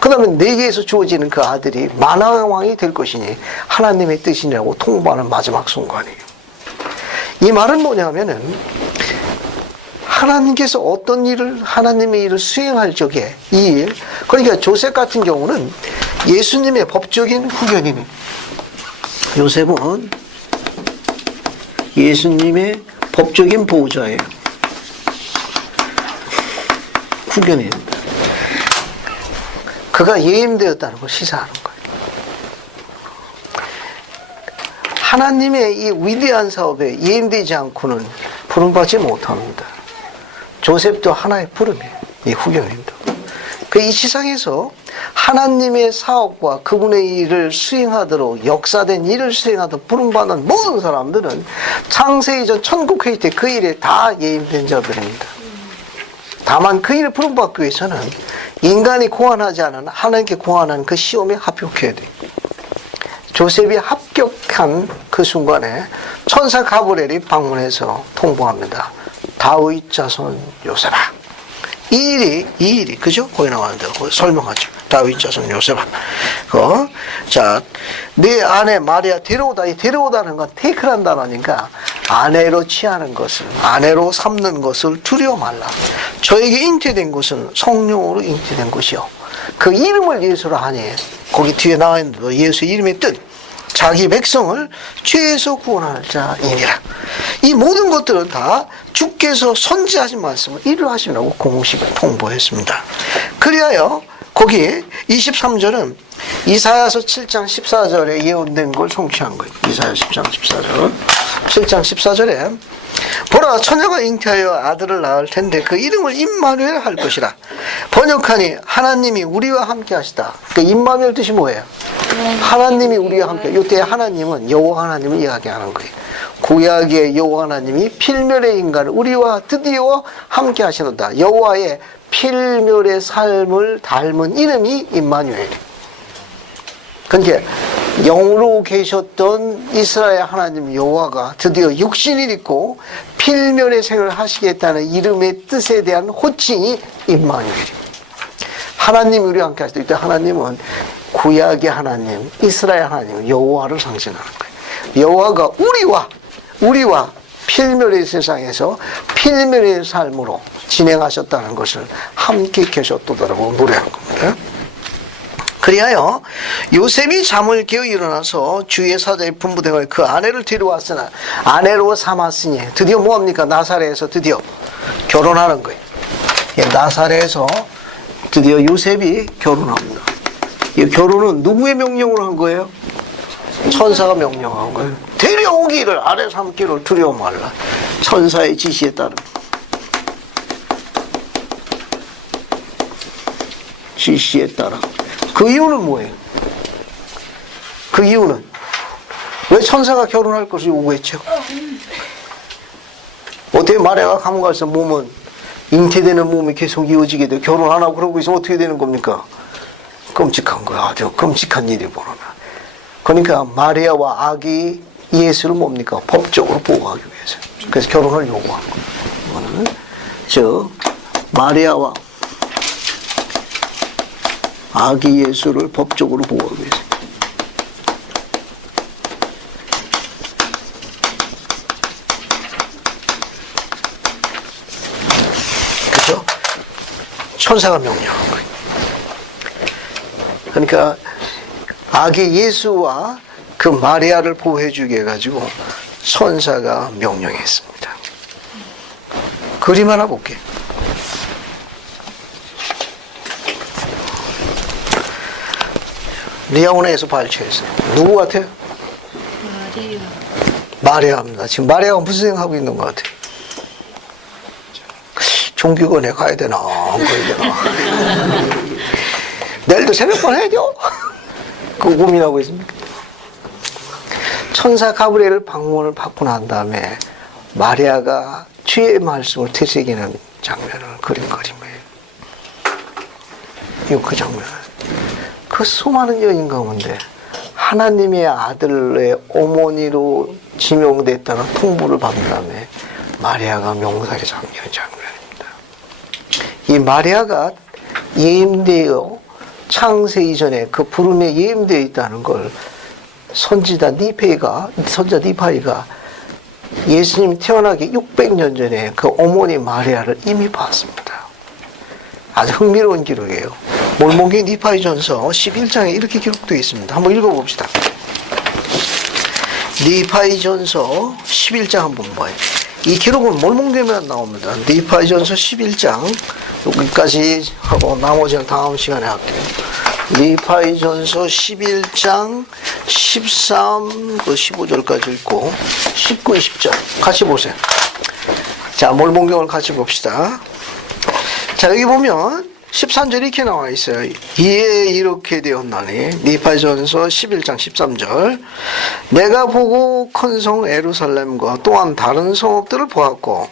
그 다음에 내게에서 주어지는 그 아들이 만왕의 왕이 될 것이니 하나님의 뜻이라고 통보하는 마지막 순간이에요. 이 말은 뭐냐면은 하나님께서 어떤 일을, 하나님의 일을 수행할 적에 이 일, 그러니까 조셉 같은 경우는 예수님의 법적인 후견이니, 요셉은 예수님의 법적인 보호자예요. 후견입니다. 그가 예임되었다는 걸 시사하는 거예요. 하나님의 이 위대한 사업에 예임되지 않고는 부름받지 못합니다. 조셉도 하나의 부름이에요. 이 후견입니다. 이 세상에서 하나님의 사업과 그분의 일을 수행하도록, 역사된 일을 수행하도록 부름받는 모든 사람들은 창세 이전 천국회의 때 그 일에 다 예임된 자들입니다. 다만 그 일을 부름받기 위해서는 인간이 고안하지 않은 하나님께 고안한 그 시험에 합격해야 돼요. 조셉이 합격한 그 순간에 천사 가브리엘이 방문해서 통보합니다. 다윗 자손 요셉아. 이 일이, 그죠? 거기 나왔는데, 거기 설명하죠. 다윗 자손 요셉아. 자, 내 아내 마리아 데려오다. 이 데려오다는 건 테이크란 단어니까 아내로 취하는 것을, 아내로 삼는 것을 두려워 말라. 저에게 잉태된 것은 성령으로 잉태된 것이요. 그 이름을 예수로 하니, 거기 뒤에 나와 있는 예수의 이름의 뜻, 자기 백성을 죄에서 구원할 자이니라. 이 모든 것들은 다 주께서 선지하신 말씀을 이루하시라고 공식 통보했습니다. 그리하여 거기 23절은 이사야서 7장 14절에 예언된 걸 성취한 거예요. 이사야 10장 14절. 7장 14절에 보라, 처녀가 잉태하여 아들을 낳을 텐데 그 이름을 임마누엘 할 것이라. 번역하니 하나님이 우리와 함께 하시다. 그 임마누엘 뜻이 뭐예요? 하나님이 우리와 함께. 이때 하나님은 여호와 하나님을 이야기하는 거예요. 구약의 여호와 하나님이 필멸의 인간을 우리와 드디어 함께 하시는다. 여호와의 필멸의 삶을 닮은 이름이 임마누엘이에요. 그러니까 영으로 계셨던 이스라엘 하나님 여호와가 드디어 육신을 입고 필멸의 생을 하시겠다는 이름의 뜻에 대한 호칭이 임마누엘입니다. 하나님이 우리와 함께 하시다. 이때 하나님은 구약의 하나님, 이스라엘 하나님, 여호와를 상징하는 거예요. 여호와가 우리와 필멸의 세상에서 필멸의 삶으로 진행하셨다는 것을 함께 계셨다라고 노래하는 겁니다. 그리하여 요셉이 잠을 깨어 일어나서 주의 사자의 분부대가 그 아내를 데려왔으나 아내로 삼았으니, 드디어 뭐합니까? 나사렛에서 드디어 결혼하는 거예요. 나사렛에서 드디어 요셉이 결혼합니다. 이 결혼은 누구의 명령으로 한 거예요? 천사가 명령한 거예요. 데려오기를, 아래 삼기를 두려워 말라. 천사의 지시에 따른, 지시에 따라. 그 이유는 뭐예요? 그 이유는 왜 천사가 결혼할 것을 요구했죠? 어떻게 마리아가 감옥 가서 몸은, 잉태되는 몸이 계속 이어지게 돼. 결혼 안 하고 그러고 있으면 어떻게 되는 겁니까? 끔찍한 거야. 아주 끔찍한 일이 벌어나. 그러니까 마리아와 아기 예수를 뭡니까? 법적으로 보호하기 위해서. 그래서 결혼을 요구한 거예요. 이거는 마리아와 아기 예수를 법적으로 보호하기 위해서. 그죠? 천사가 명령한 거예요. 그러니까 아기 예수와 그 마리아를 보호해주게 해가지고 천사가 명령했습니다. 그림 하나 볼게요. 리아오네에서 발췌했어요. 누구 같아요? 마리아입니다. 지금 마리아가 무슨 생각하고 있는 것 같아요? 종교관에 가야 되나 안 가야 되나. 내일도 새벽반 해야죠. 그거 고민하고 있습니다. 천사 가브리엘을 방문을 받고 난 다음에 마리아가 주의 말씀을 되새기는 장면을 그린 그림이에요. 이 그 장면. 그 수많은 여인 가운데 하나님의 아들의 어머니로 지명됐다는 통보를 받은 다음에 마리아가 명사에 잠기는 장면입니다. 이 마리아가 예임되어 창세 이전에 그 부름에 예임되어 있다는 걸 선자 니파이가 예수님 태어나기 600년 전에 그 어머니 마리아를 이미 봤습니다. 아주 흥미로운 기록이에요. 몰몬기 니파이전서 11장에 이렇게 기록되어 있습니다. 한번 읽어봅시다. 니파이전서 11장 한번 봐요. 이 기록은 몰몬기에만 나옵니다. 니파이전서 11장 여기까지 하고 나머지는 다음 시간에 할게요. 니파이전서 11장 13, 15절까지 읽고 19, 20절 같이 보세요. 자, 몰몬경을 같이 봅시다. 자, 여기 보면 13절이 이렇게 나와 있어요. 이에 이렇게 되었나니 니파이전서 11장 13절 내가 보고 큰 성 예루살렘과 또한 다른 성읍들을 보았고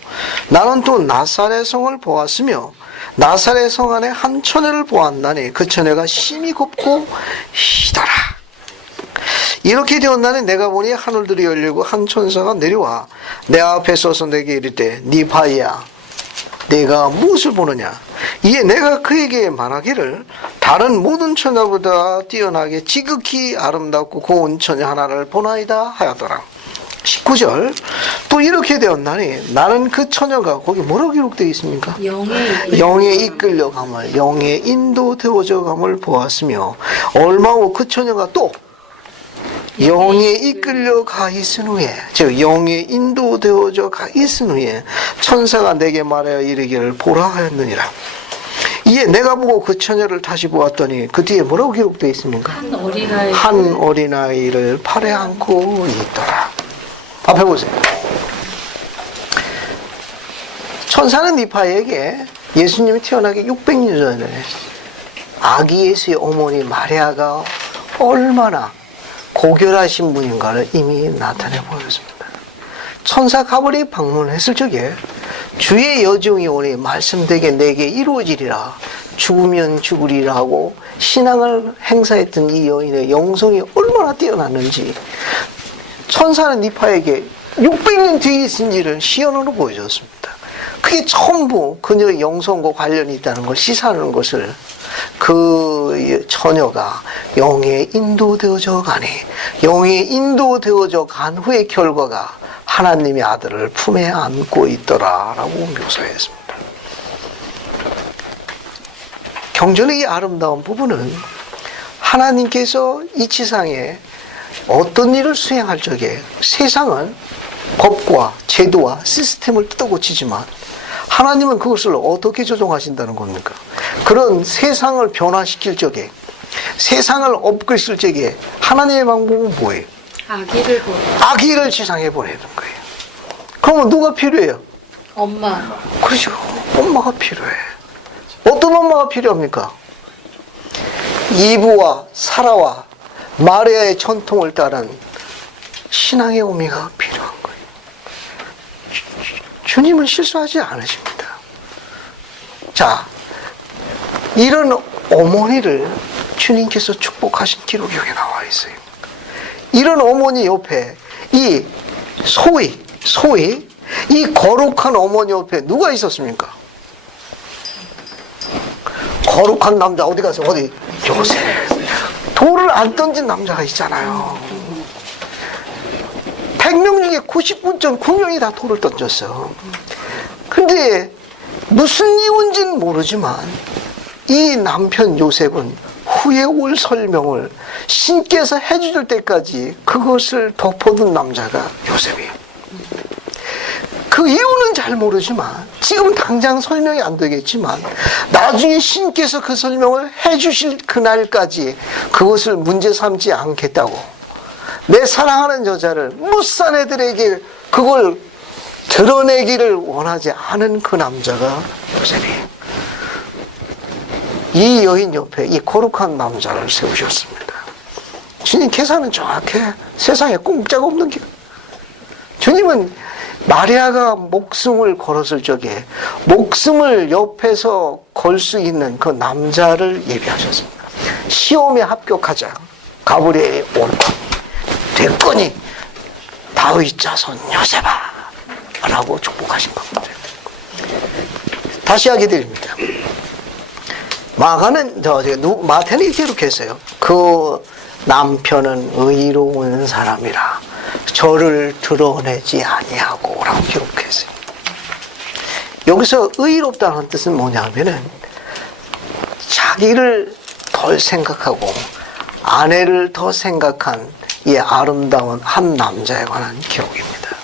나는 또 나사렛 성을 보았으며 나사렛 성 안에 한 처녀를 보았나니 그 처녀가 심히 곱고 희더라. 이렇게 되었나니 내가 보니 하늘들이 열리고 한 천사가 내려와 내 앞에 서서 내게 이르되 니파이야 내가 무엇을 보느냐. 이에 내가 그에게 말하기를 다른 모든 처녀보다 뛰어나게 지극히 아름답고 고운 처녀 하나를 보나이다 하였더라. 19절 또 이렇게 되었나니 나는 그 처녀가 거기 뭐라고 기록되어 있습니까? 영에 이끌려감을 영에 인도되어져감을 보았으며 얼마 후 그 처녀가 또 영에 이끌려 가 있은 후에 즉 영에 인도되어져 가 있은 후에 천사가 내게 말하여 이르기를 보라 하였느니라. 이에 내가 보고 그 처녀를 다시 보았더니 그 뒤에 뭐라고 기록되어 있습니까? 한 어린아이를 팔에 안고 있더라. 앞에 보세요. 천사는 니파에게 예수님이 태어나기 600년 전에 아기 예수의 어머니 마리아가 얼마나 고결하신 분인가를 이미 나타내 보였습니다. 천사 가브리엘이 방문했을 적에 주의 여종이 오니 말씀되게 내게 이루어지리라 죽으면 죽으리라 하고 신앙을 행사했던 이 여인의 영성이 얼마나 뛰어났는지 천사는 니파에게 600년 뒤에 있은 일을 시연으로 보여줬습니다. 그게 전부 그녀의 영성과 관련이 있다는 걸 시사하는 것을 그 처녀가 영에 인도되어져 가니 영에 인도되어져 간 후의 결과가 하나님의 아들을 품에 안고 있더라라고 묘사했습니다. 경전의 이 아름다운 부분은 하나님께서 이 지상에 어떤 일을 수행할 적에 세상은 법과 제도와 시스템을 뜯어고치지만 하나님은 그것을 어떻게 조종하신다는 겁니까? 그런 세상을 변화시킬 적에 세상을 업글쓸 적에 하나님의 방법은 뭐예요? 아기를 지상에 보내는 거예요. 그러면 누가 필요해요? 엄마. 그렇죠. 엄마가 필요해. 어떤 엄마가 필요합니까? 이브와 사라와 마리아의 전통을 따른 신앙의 어미가 필요한 거예요. 주님은 실수하지 않으십니다. 자, 이런 어머니를 주님께서 축복하신 기록이 여기 나와 있어요. 이런 어머니 옆에 이 소위 이 거룩한 어머니 옆에 누가 있었습니까? 거룩한 남자 어디 가서 어디? 요셉. 돌을 안 던진 남자가 있잖아요. 100명 중에 99.9명이 다 돌을 던졌어. 근데 무슨 이유인지는 모르지만 이 남편 요셉은 후에 올 설명을 신께서 해줄 때까지 그것을 덮어둔 남자가 요셉이에요. 그 이유는 잘 모르지만 지금 당장 설명이 안 되겠지만 나중에 신께서 그 설명을 해주실 그날까지 그것을 문제 삼지 않겠다고 내 사랑하는 여자를 무산 애들에게 그걸 드러내기를 원하지 않은 그 남자가 요셉이에요. 이 여인 옆에 이 거룩한 남자를 세우셨습니다. 주님 계산은 정확해. 세상에 공짜가 없는 길. 주님은 마리아가 목숨을 걸었을 적에 목숨을 옆에서 걸 수 있는 그 남자를 예비하셨습니다. 시험에 합격하자. 가브리엘이 옳거니 됐거니 다윗 자손 요셉아 라고 축복하신 겁니다. 다시 하게 드립니다. 마태는 이렇게 기록했어요. 그 남편은 의로운 사람이라 저를 드러내지 아니하고 라고 기록했어요. 여기서 의롭다는 뜻은 뭐냐면은 자기를 덜 생각하고 아내를 더 생각한 이 아름다운 한 남자에 관한 기록입니다.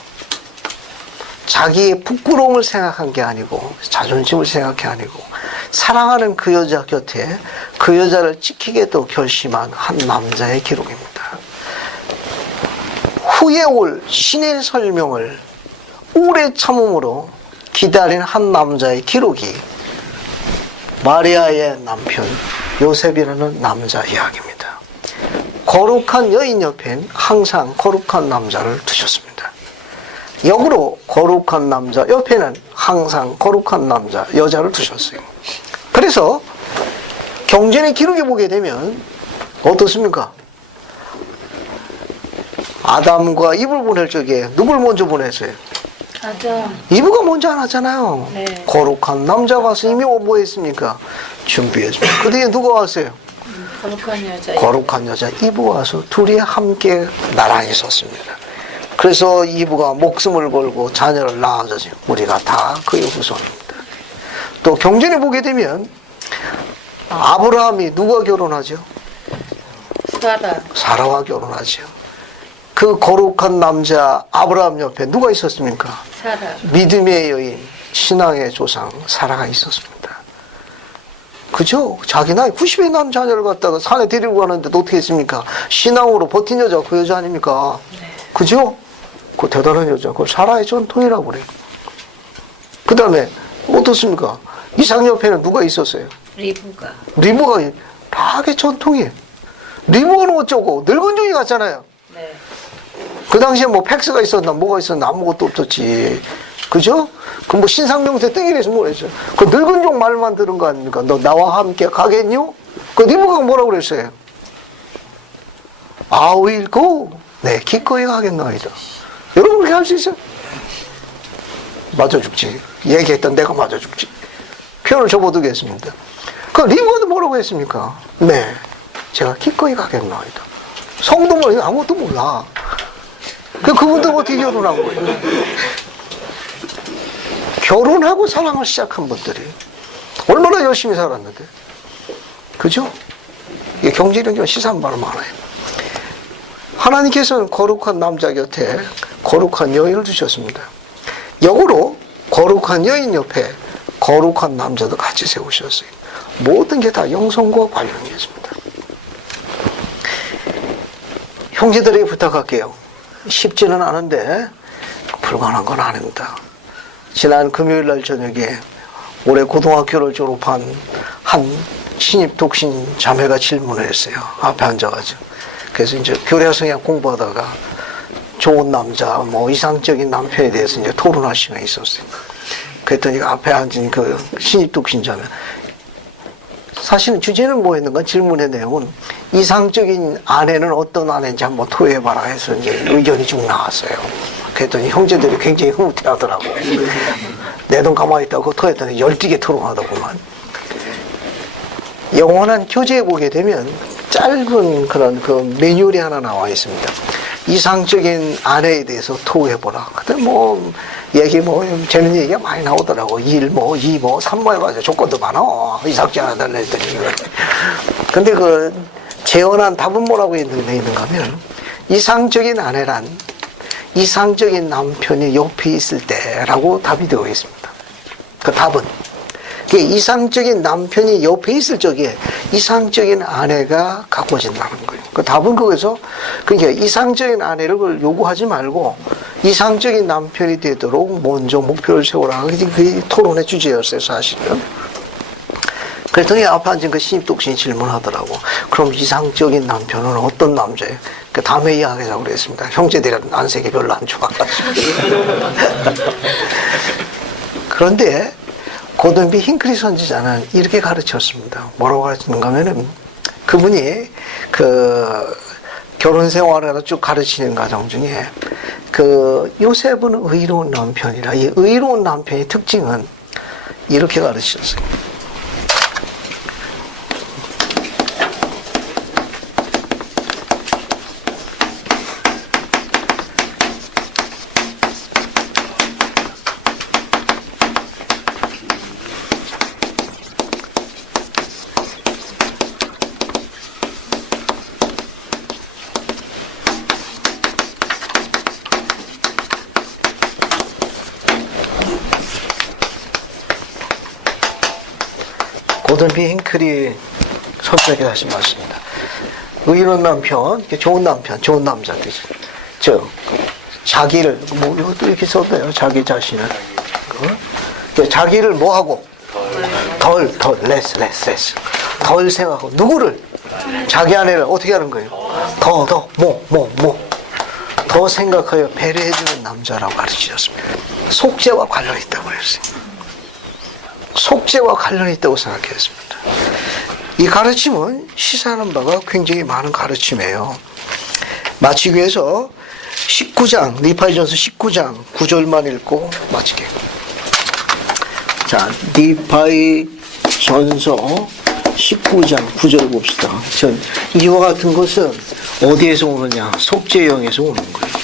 자기의 부끄러움을 생각한 게 아니고 자존심을 생각한 게 아니고 사랑하는 그 여자 곁에 그 여자를 지키겠다고 결심한 한 남자의 기록입니다. 후에 올 신의 설명을 오래 참음으로 기다린 한 남자의 기록이 마리아의 남편 요셉이라는 남자 이야기입니다. 거룩한 여인 옆엔 항상 거룩한 남자를 두셨습니다. 역으로 거룩한 남자 옆에는 항상 거룩한 남자, 여자를 두셨어요. 그래서 경전의 기록에 보게 되면 어떻습니까? 아담과 이브를 보낼 적에 누굴 먼저 보냈어요? 아담. 이브가 먼저 안 하잖아요. 네. 거룩한 남자가 와서 이미 뭐 했습니까? 준비했습니다. 그 뒤에 누가 왔어요? 거룩한 여자. 거룩한 여자 이브가 와서 둘이 함께 나란히 섰습니다. 그래서 이브가 목숨을 걸고 자녀를 낳아주죠. 우리가 다 그의 후손입니다. 또 경전에 보게 되면 아브라함이 누가 결혼하죠? 사라. 사라와 결혼하죠. 그 거룩한 남자 아브라함 옆에 누가 있었습니까? 사라. 믿음의 여인, 신앙의 조상 사라가 있었습니다. 그죠? 자기 나이 90의 남 자녀를 갖다가 산에 데리고 가는데 어떻게 했습니까? 신앙으로 버틴 여자 그 여자 아닙니까? 네. 그죠? 그 대단한 여자. 그걸 사라의 전통이라고 그래요. 그 다음에 어떻습니까? 이삭 옆에는 누가 있었어요? 리브가. 리브가 다하게 전통이에요. 리브는 어쩌고 늙은 종이 같잖아요. 네. 그 당시에 뭐 팩스가 있었나 뭐가 있었나 아무것도 없었지. 그죠? 그 뭐 신상명세 땡이래서 뭐랬어요. 그 늙은 종 말만 들은 거 아닙니까? 너 나와 함께 가겠뇨? 그 리브가 뭐라고 그랬어요? I will go. 네, 기꺼이 가겠나이다. 여러분 그렇게 할 수 있어요? 맞아 죽지. 얘기했던 내가 맞아 죽지. 표현을 접어두겠습니다. 그 리브가 뭐라고 했습니까? 네, 제가 기꺼이 가겠나이다. 성도 뭐 아무것도 몰라. 그분들 어떻게 결혼한 거예요? 결혼하고 사랑을 시작한 분들이 얼마나 열심히 살았는데. 그죠? 이게 경제력이 시사한 바로 많아요. 하나님께서는 거룩한 남자 곁에 거룩한 여인을 두셨습니다. 역으로 거룩한 여인 옆에 거룩한 남자도 같이 세우셨어요. 모든 게 다 영성과 관련이 있습니다. 형제들에게 부탁할게요. 쉽지는 않은데 불가능한 건 아닙니다. 지난 금요일 날 저녁에 올해 고등학교를 졸업한 한 신입 독신 자매가 질문을 했어요. 앞에 앉아가지고. 그래서 이제 교회 성향 공부하다가 좋은 남자, 뭐 이상적인 남편에 대해서 이제 토론할 시간이 있었어요. 그랬더니 앞에 앉은 그 신입 독신 자매. 사실은 주제는 뭐였는가? 질문의 내용은 이상적인 아내는 어떤 아내인지 한번 토해봐라 해서 이제 의견이 쭉 나왔어요. 그랬더니 형제들이 굉장히 흐뭇해하더라고. 내 돈 가만히 있다고 토했더니 열띠게 토론하더구만. 영원한 교재에 보게 되면 짧은 그런 그 매뉴얼이 하나 나와 있습니다. 이상적인 아내에 대해서 토해보라. 그때 뭐 얘기 뭐 재밌는 얘기가 많이 나오더라고. 1, 2, 3 해가지고 조건도 많아. 이상적인 아내 달라 했더니. 근데 그 재현한 답은 뭐라고 있는가 하면 이상적인 아내란 이상적인 남편이 옆에 있을 때라고 답이 되어 있습니다. 그 답은 이상적인 남편이 옆에 있을 적에 이상적인 아내가 가꿔진다는 거예요. 그 답은 거기서 그러니까 이상적인 아내를 요구하지 말고 이상적인 남편이 되도록 먼저 목표를 세우라. 그게 토론의 주제였어요, 사실은. 그랬더니 앞에 앉은 그 신입독신이 질문하더라고. 그럼 이상적인 남편은 어떤 남자예요? 그 다음에 이야기하자고 그랬습니다. 형제들이랑 안색이 별로 안 좋아가지고. 그런데 고든비 힝크리 선지자는 이렇게 가르쳤습니다. 뭐라고 가르치는가 하면은 그 그분이 그 결혼 생활을 쭉 가르치는 과정 중에 그 요셉은 의로운 남편이라, 이 의로운 남편의 특징은 이렇게 가르치셨어요. 고든 B. 힝클이 선택해 하신 말씀입니다. 의로운 남편, 좋은 남편, 좋은 남자 뜻이. 즉, 자기를, 뭐, 이것도 이렇게 썼네요. 자기 자신을. 자기를 뭐 하고? less. 덜 생각하고. 누구를? 자기 아내를 어떻게 하는 거예요? 더 생각하여 배려해주는 남자라고 가르치셨습니다. 속죄와 관련이 있다고 했어요. 속죄와 관련이 있다고 생각했습니다. 이 가르침은 시사하는 바가 굉장히 많은 가르침이에요. 마치기 위해서 19장, 니파이전서 19장 9절만 읽고 마치게. 자, 니파이전서 19장 9절 봅시다. 전 이와 같은 것은 어디에서 오느냐? 속죄형에서 오는 거예요.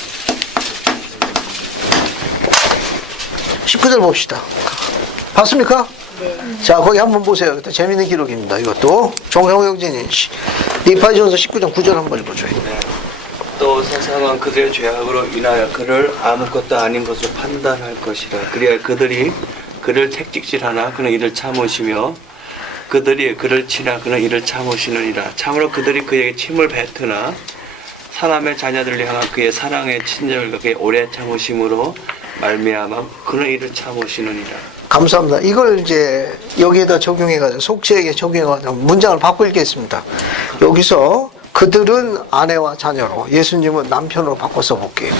19절 봅시다. 봤습니까? 네. 자, 거기 한번 보세요. 이것도 재밌는 기록입니다. 이것도 정형호 형제님 니파이전서 19장 9절 한번 읽어줘요. 또 세상은 그들의 죄악으로 인하여 그를 아무것도 아닌 것으로 판단할 것이라. 그래야 그들이 그를 택직질하나 그는 이를 참으시며 그들이 그를 치나 그는 이를 참으시느니라. 참으로 그들이 그에게 침을 뱉으나 사람의 자녀들을 향한 그의 사랑의 친절과 그의 오래 참으심으로 말미암아 그는 이를 참으시느니라. 감사합니다. 이걸 이제 여기에다 적용해가지고 속죄에게 적용해가지고 문장을 바꿔 읽겠습니다. 여기서 그들은 아내와 자녀로, 예수님은 남편으로 바꿔서 볼게요.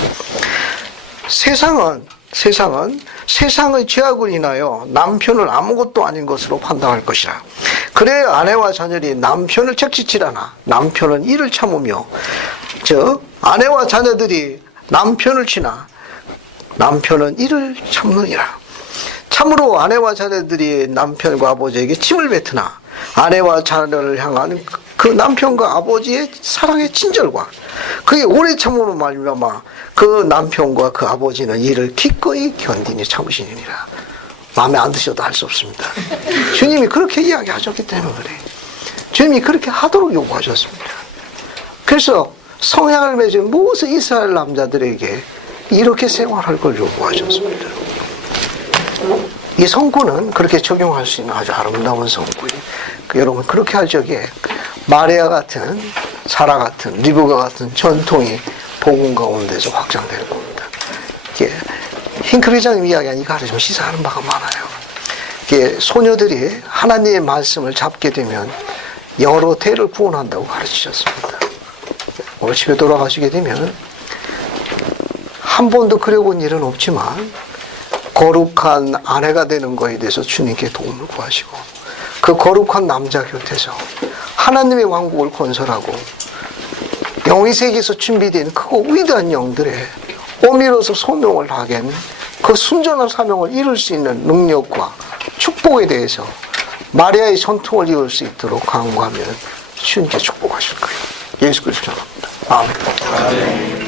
세상은 세상의 죄악을 인하여 남편을 아무것도 아닌 것으로 판단할 것이라. 그래야 아내와 자녀들이 남편을 책짓질하나 남편은 이를 참으며, 즉 아내와 자녀들이 남편을 치나 남편은 이를 참느니라. 참으로 아내와 자녀들이 남편과 아버지에게 침을 뱉으나 아내와 자녀를 향한 그 남편과 아버지의 사랑의 친절과 그의 오래 참음으로 말미암아 그 남편과 그 아버지는 이를 기꺼이 견디니 참으시니라. 마음에 안 드셔도 할 수 없습니다. 주님이 그렇게 이야기하셨기 때문에 그래요. 주님이 그렇게 하도록 요구하셨습니다. 그래서 성향을 맺은 모든 이스라엘 남자들에게 이렇게 생활할 걸 요구하셨습니다. 이 성구는 그렇게 적용할 수 있는 아주 아름다운 성구예요. 여러분 그렇게 할 적에 마리아 같은, 사라 같은, 리브가 같은 전통이 복음 가운데서 확장될 겁니다. 힝클 회장님 이야기한 이 가르침 시사하는 바가 많아요. 소녀들이 하나님의 말씀을 잡게 되면 여러 대를 구원한다고 가르치셨습니다. 오늘 집에 돌아가시게 되면 한 번도 그려본 일은 없지만 거룩한 아내가 되는 것에 대해서 주님께 도움을 구하시고 그 거룩한 남자 곁에서 하나님의 왕국을 건설하고 영의 세계에서 준비된 크고 위대한 영들의 어미로서 소명을 하겐 그 순전한 사명을 이룰 수 있는 능력과 축복에 대해서 마리아의 전통을 이룰 수 있도록 강구하면 주님께 축복하실 거예요. 예수 그리스도 합니다. 아멘.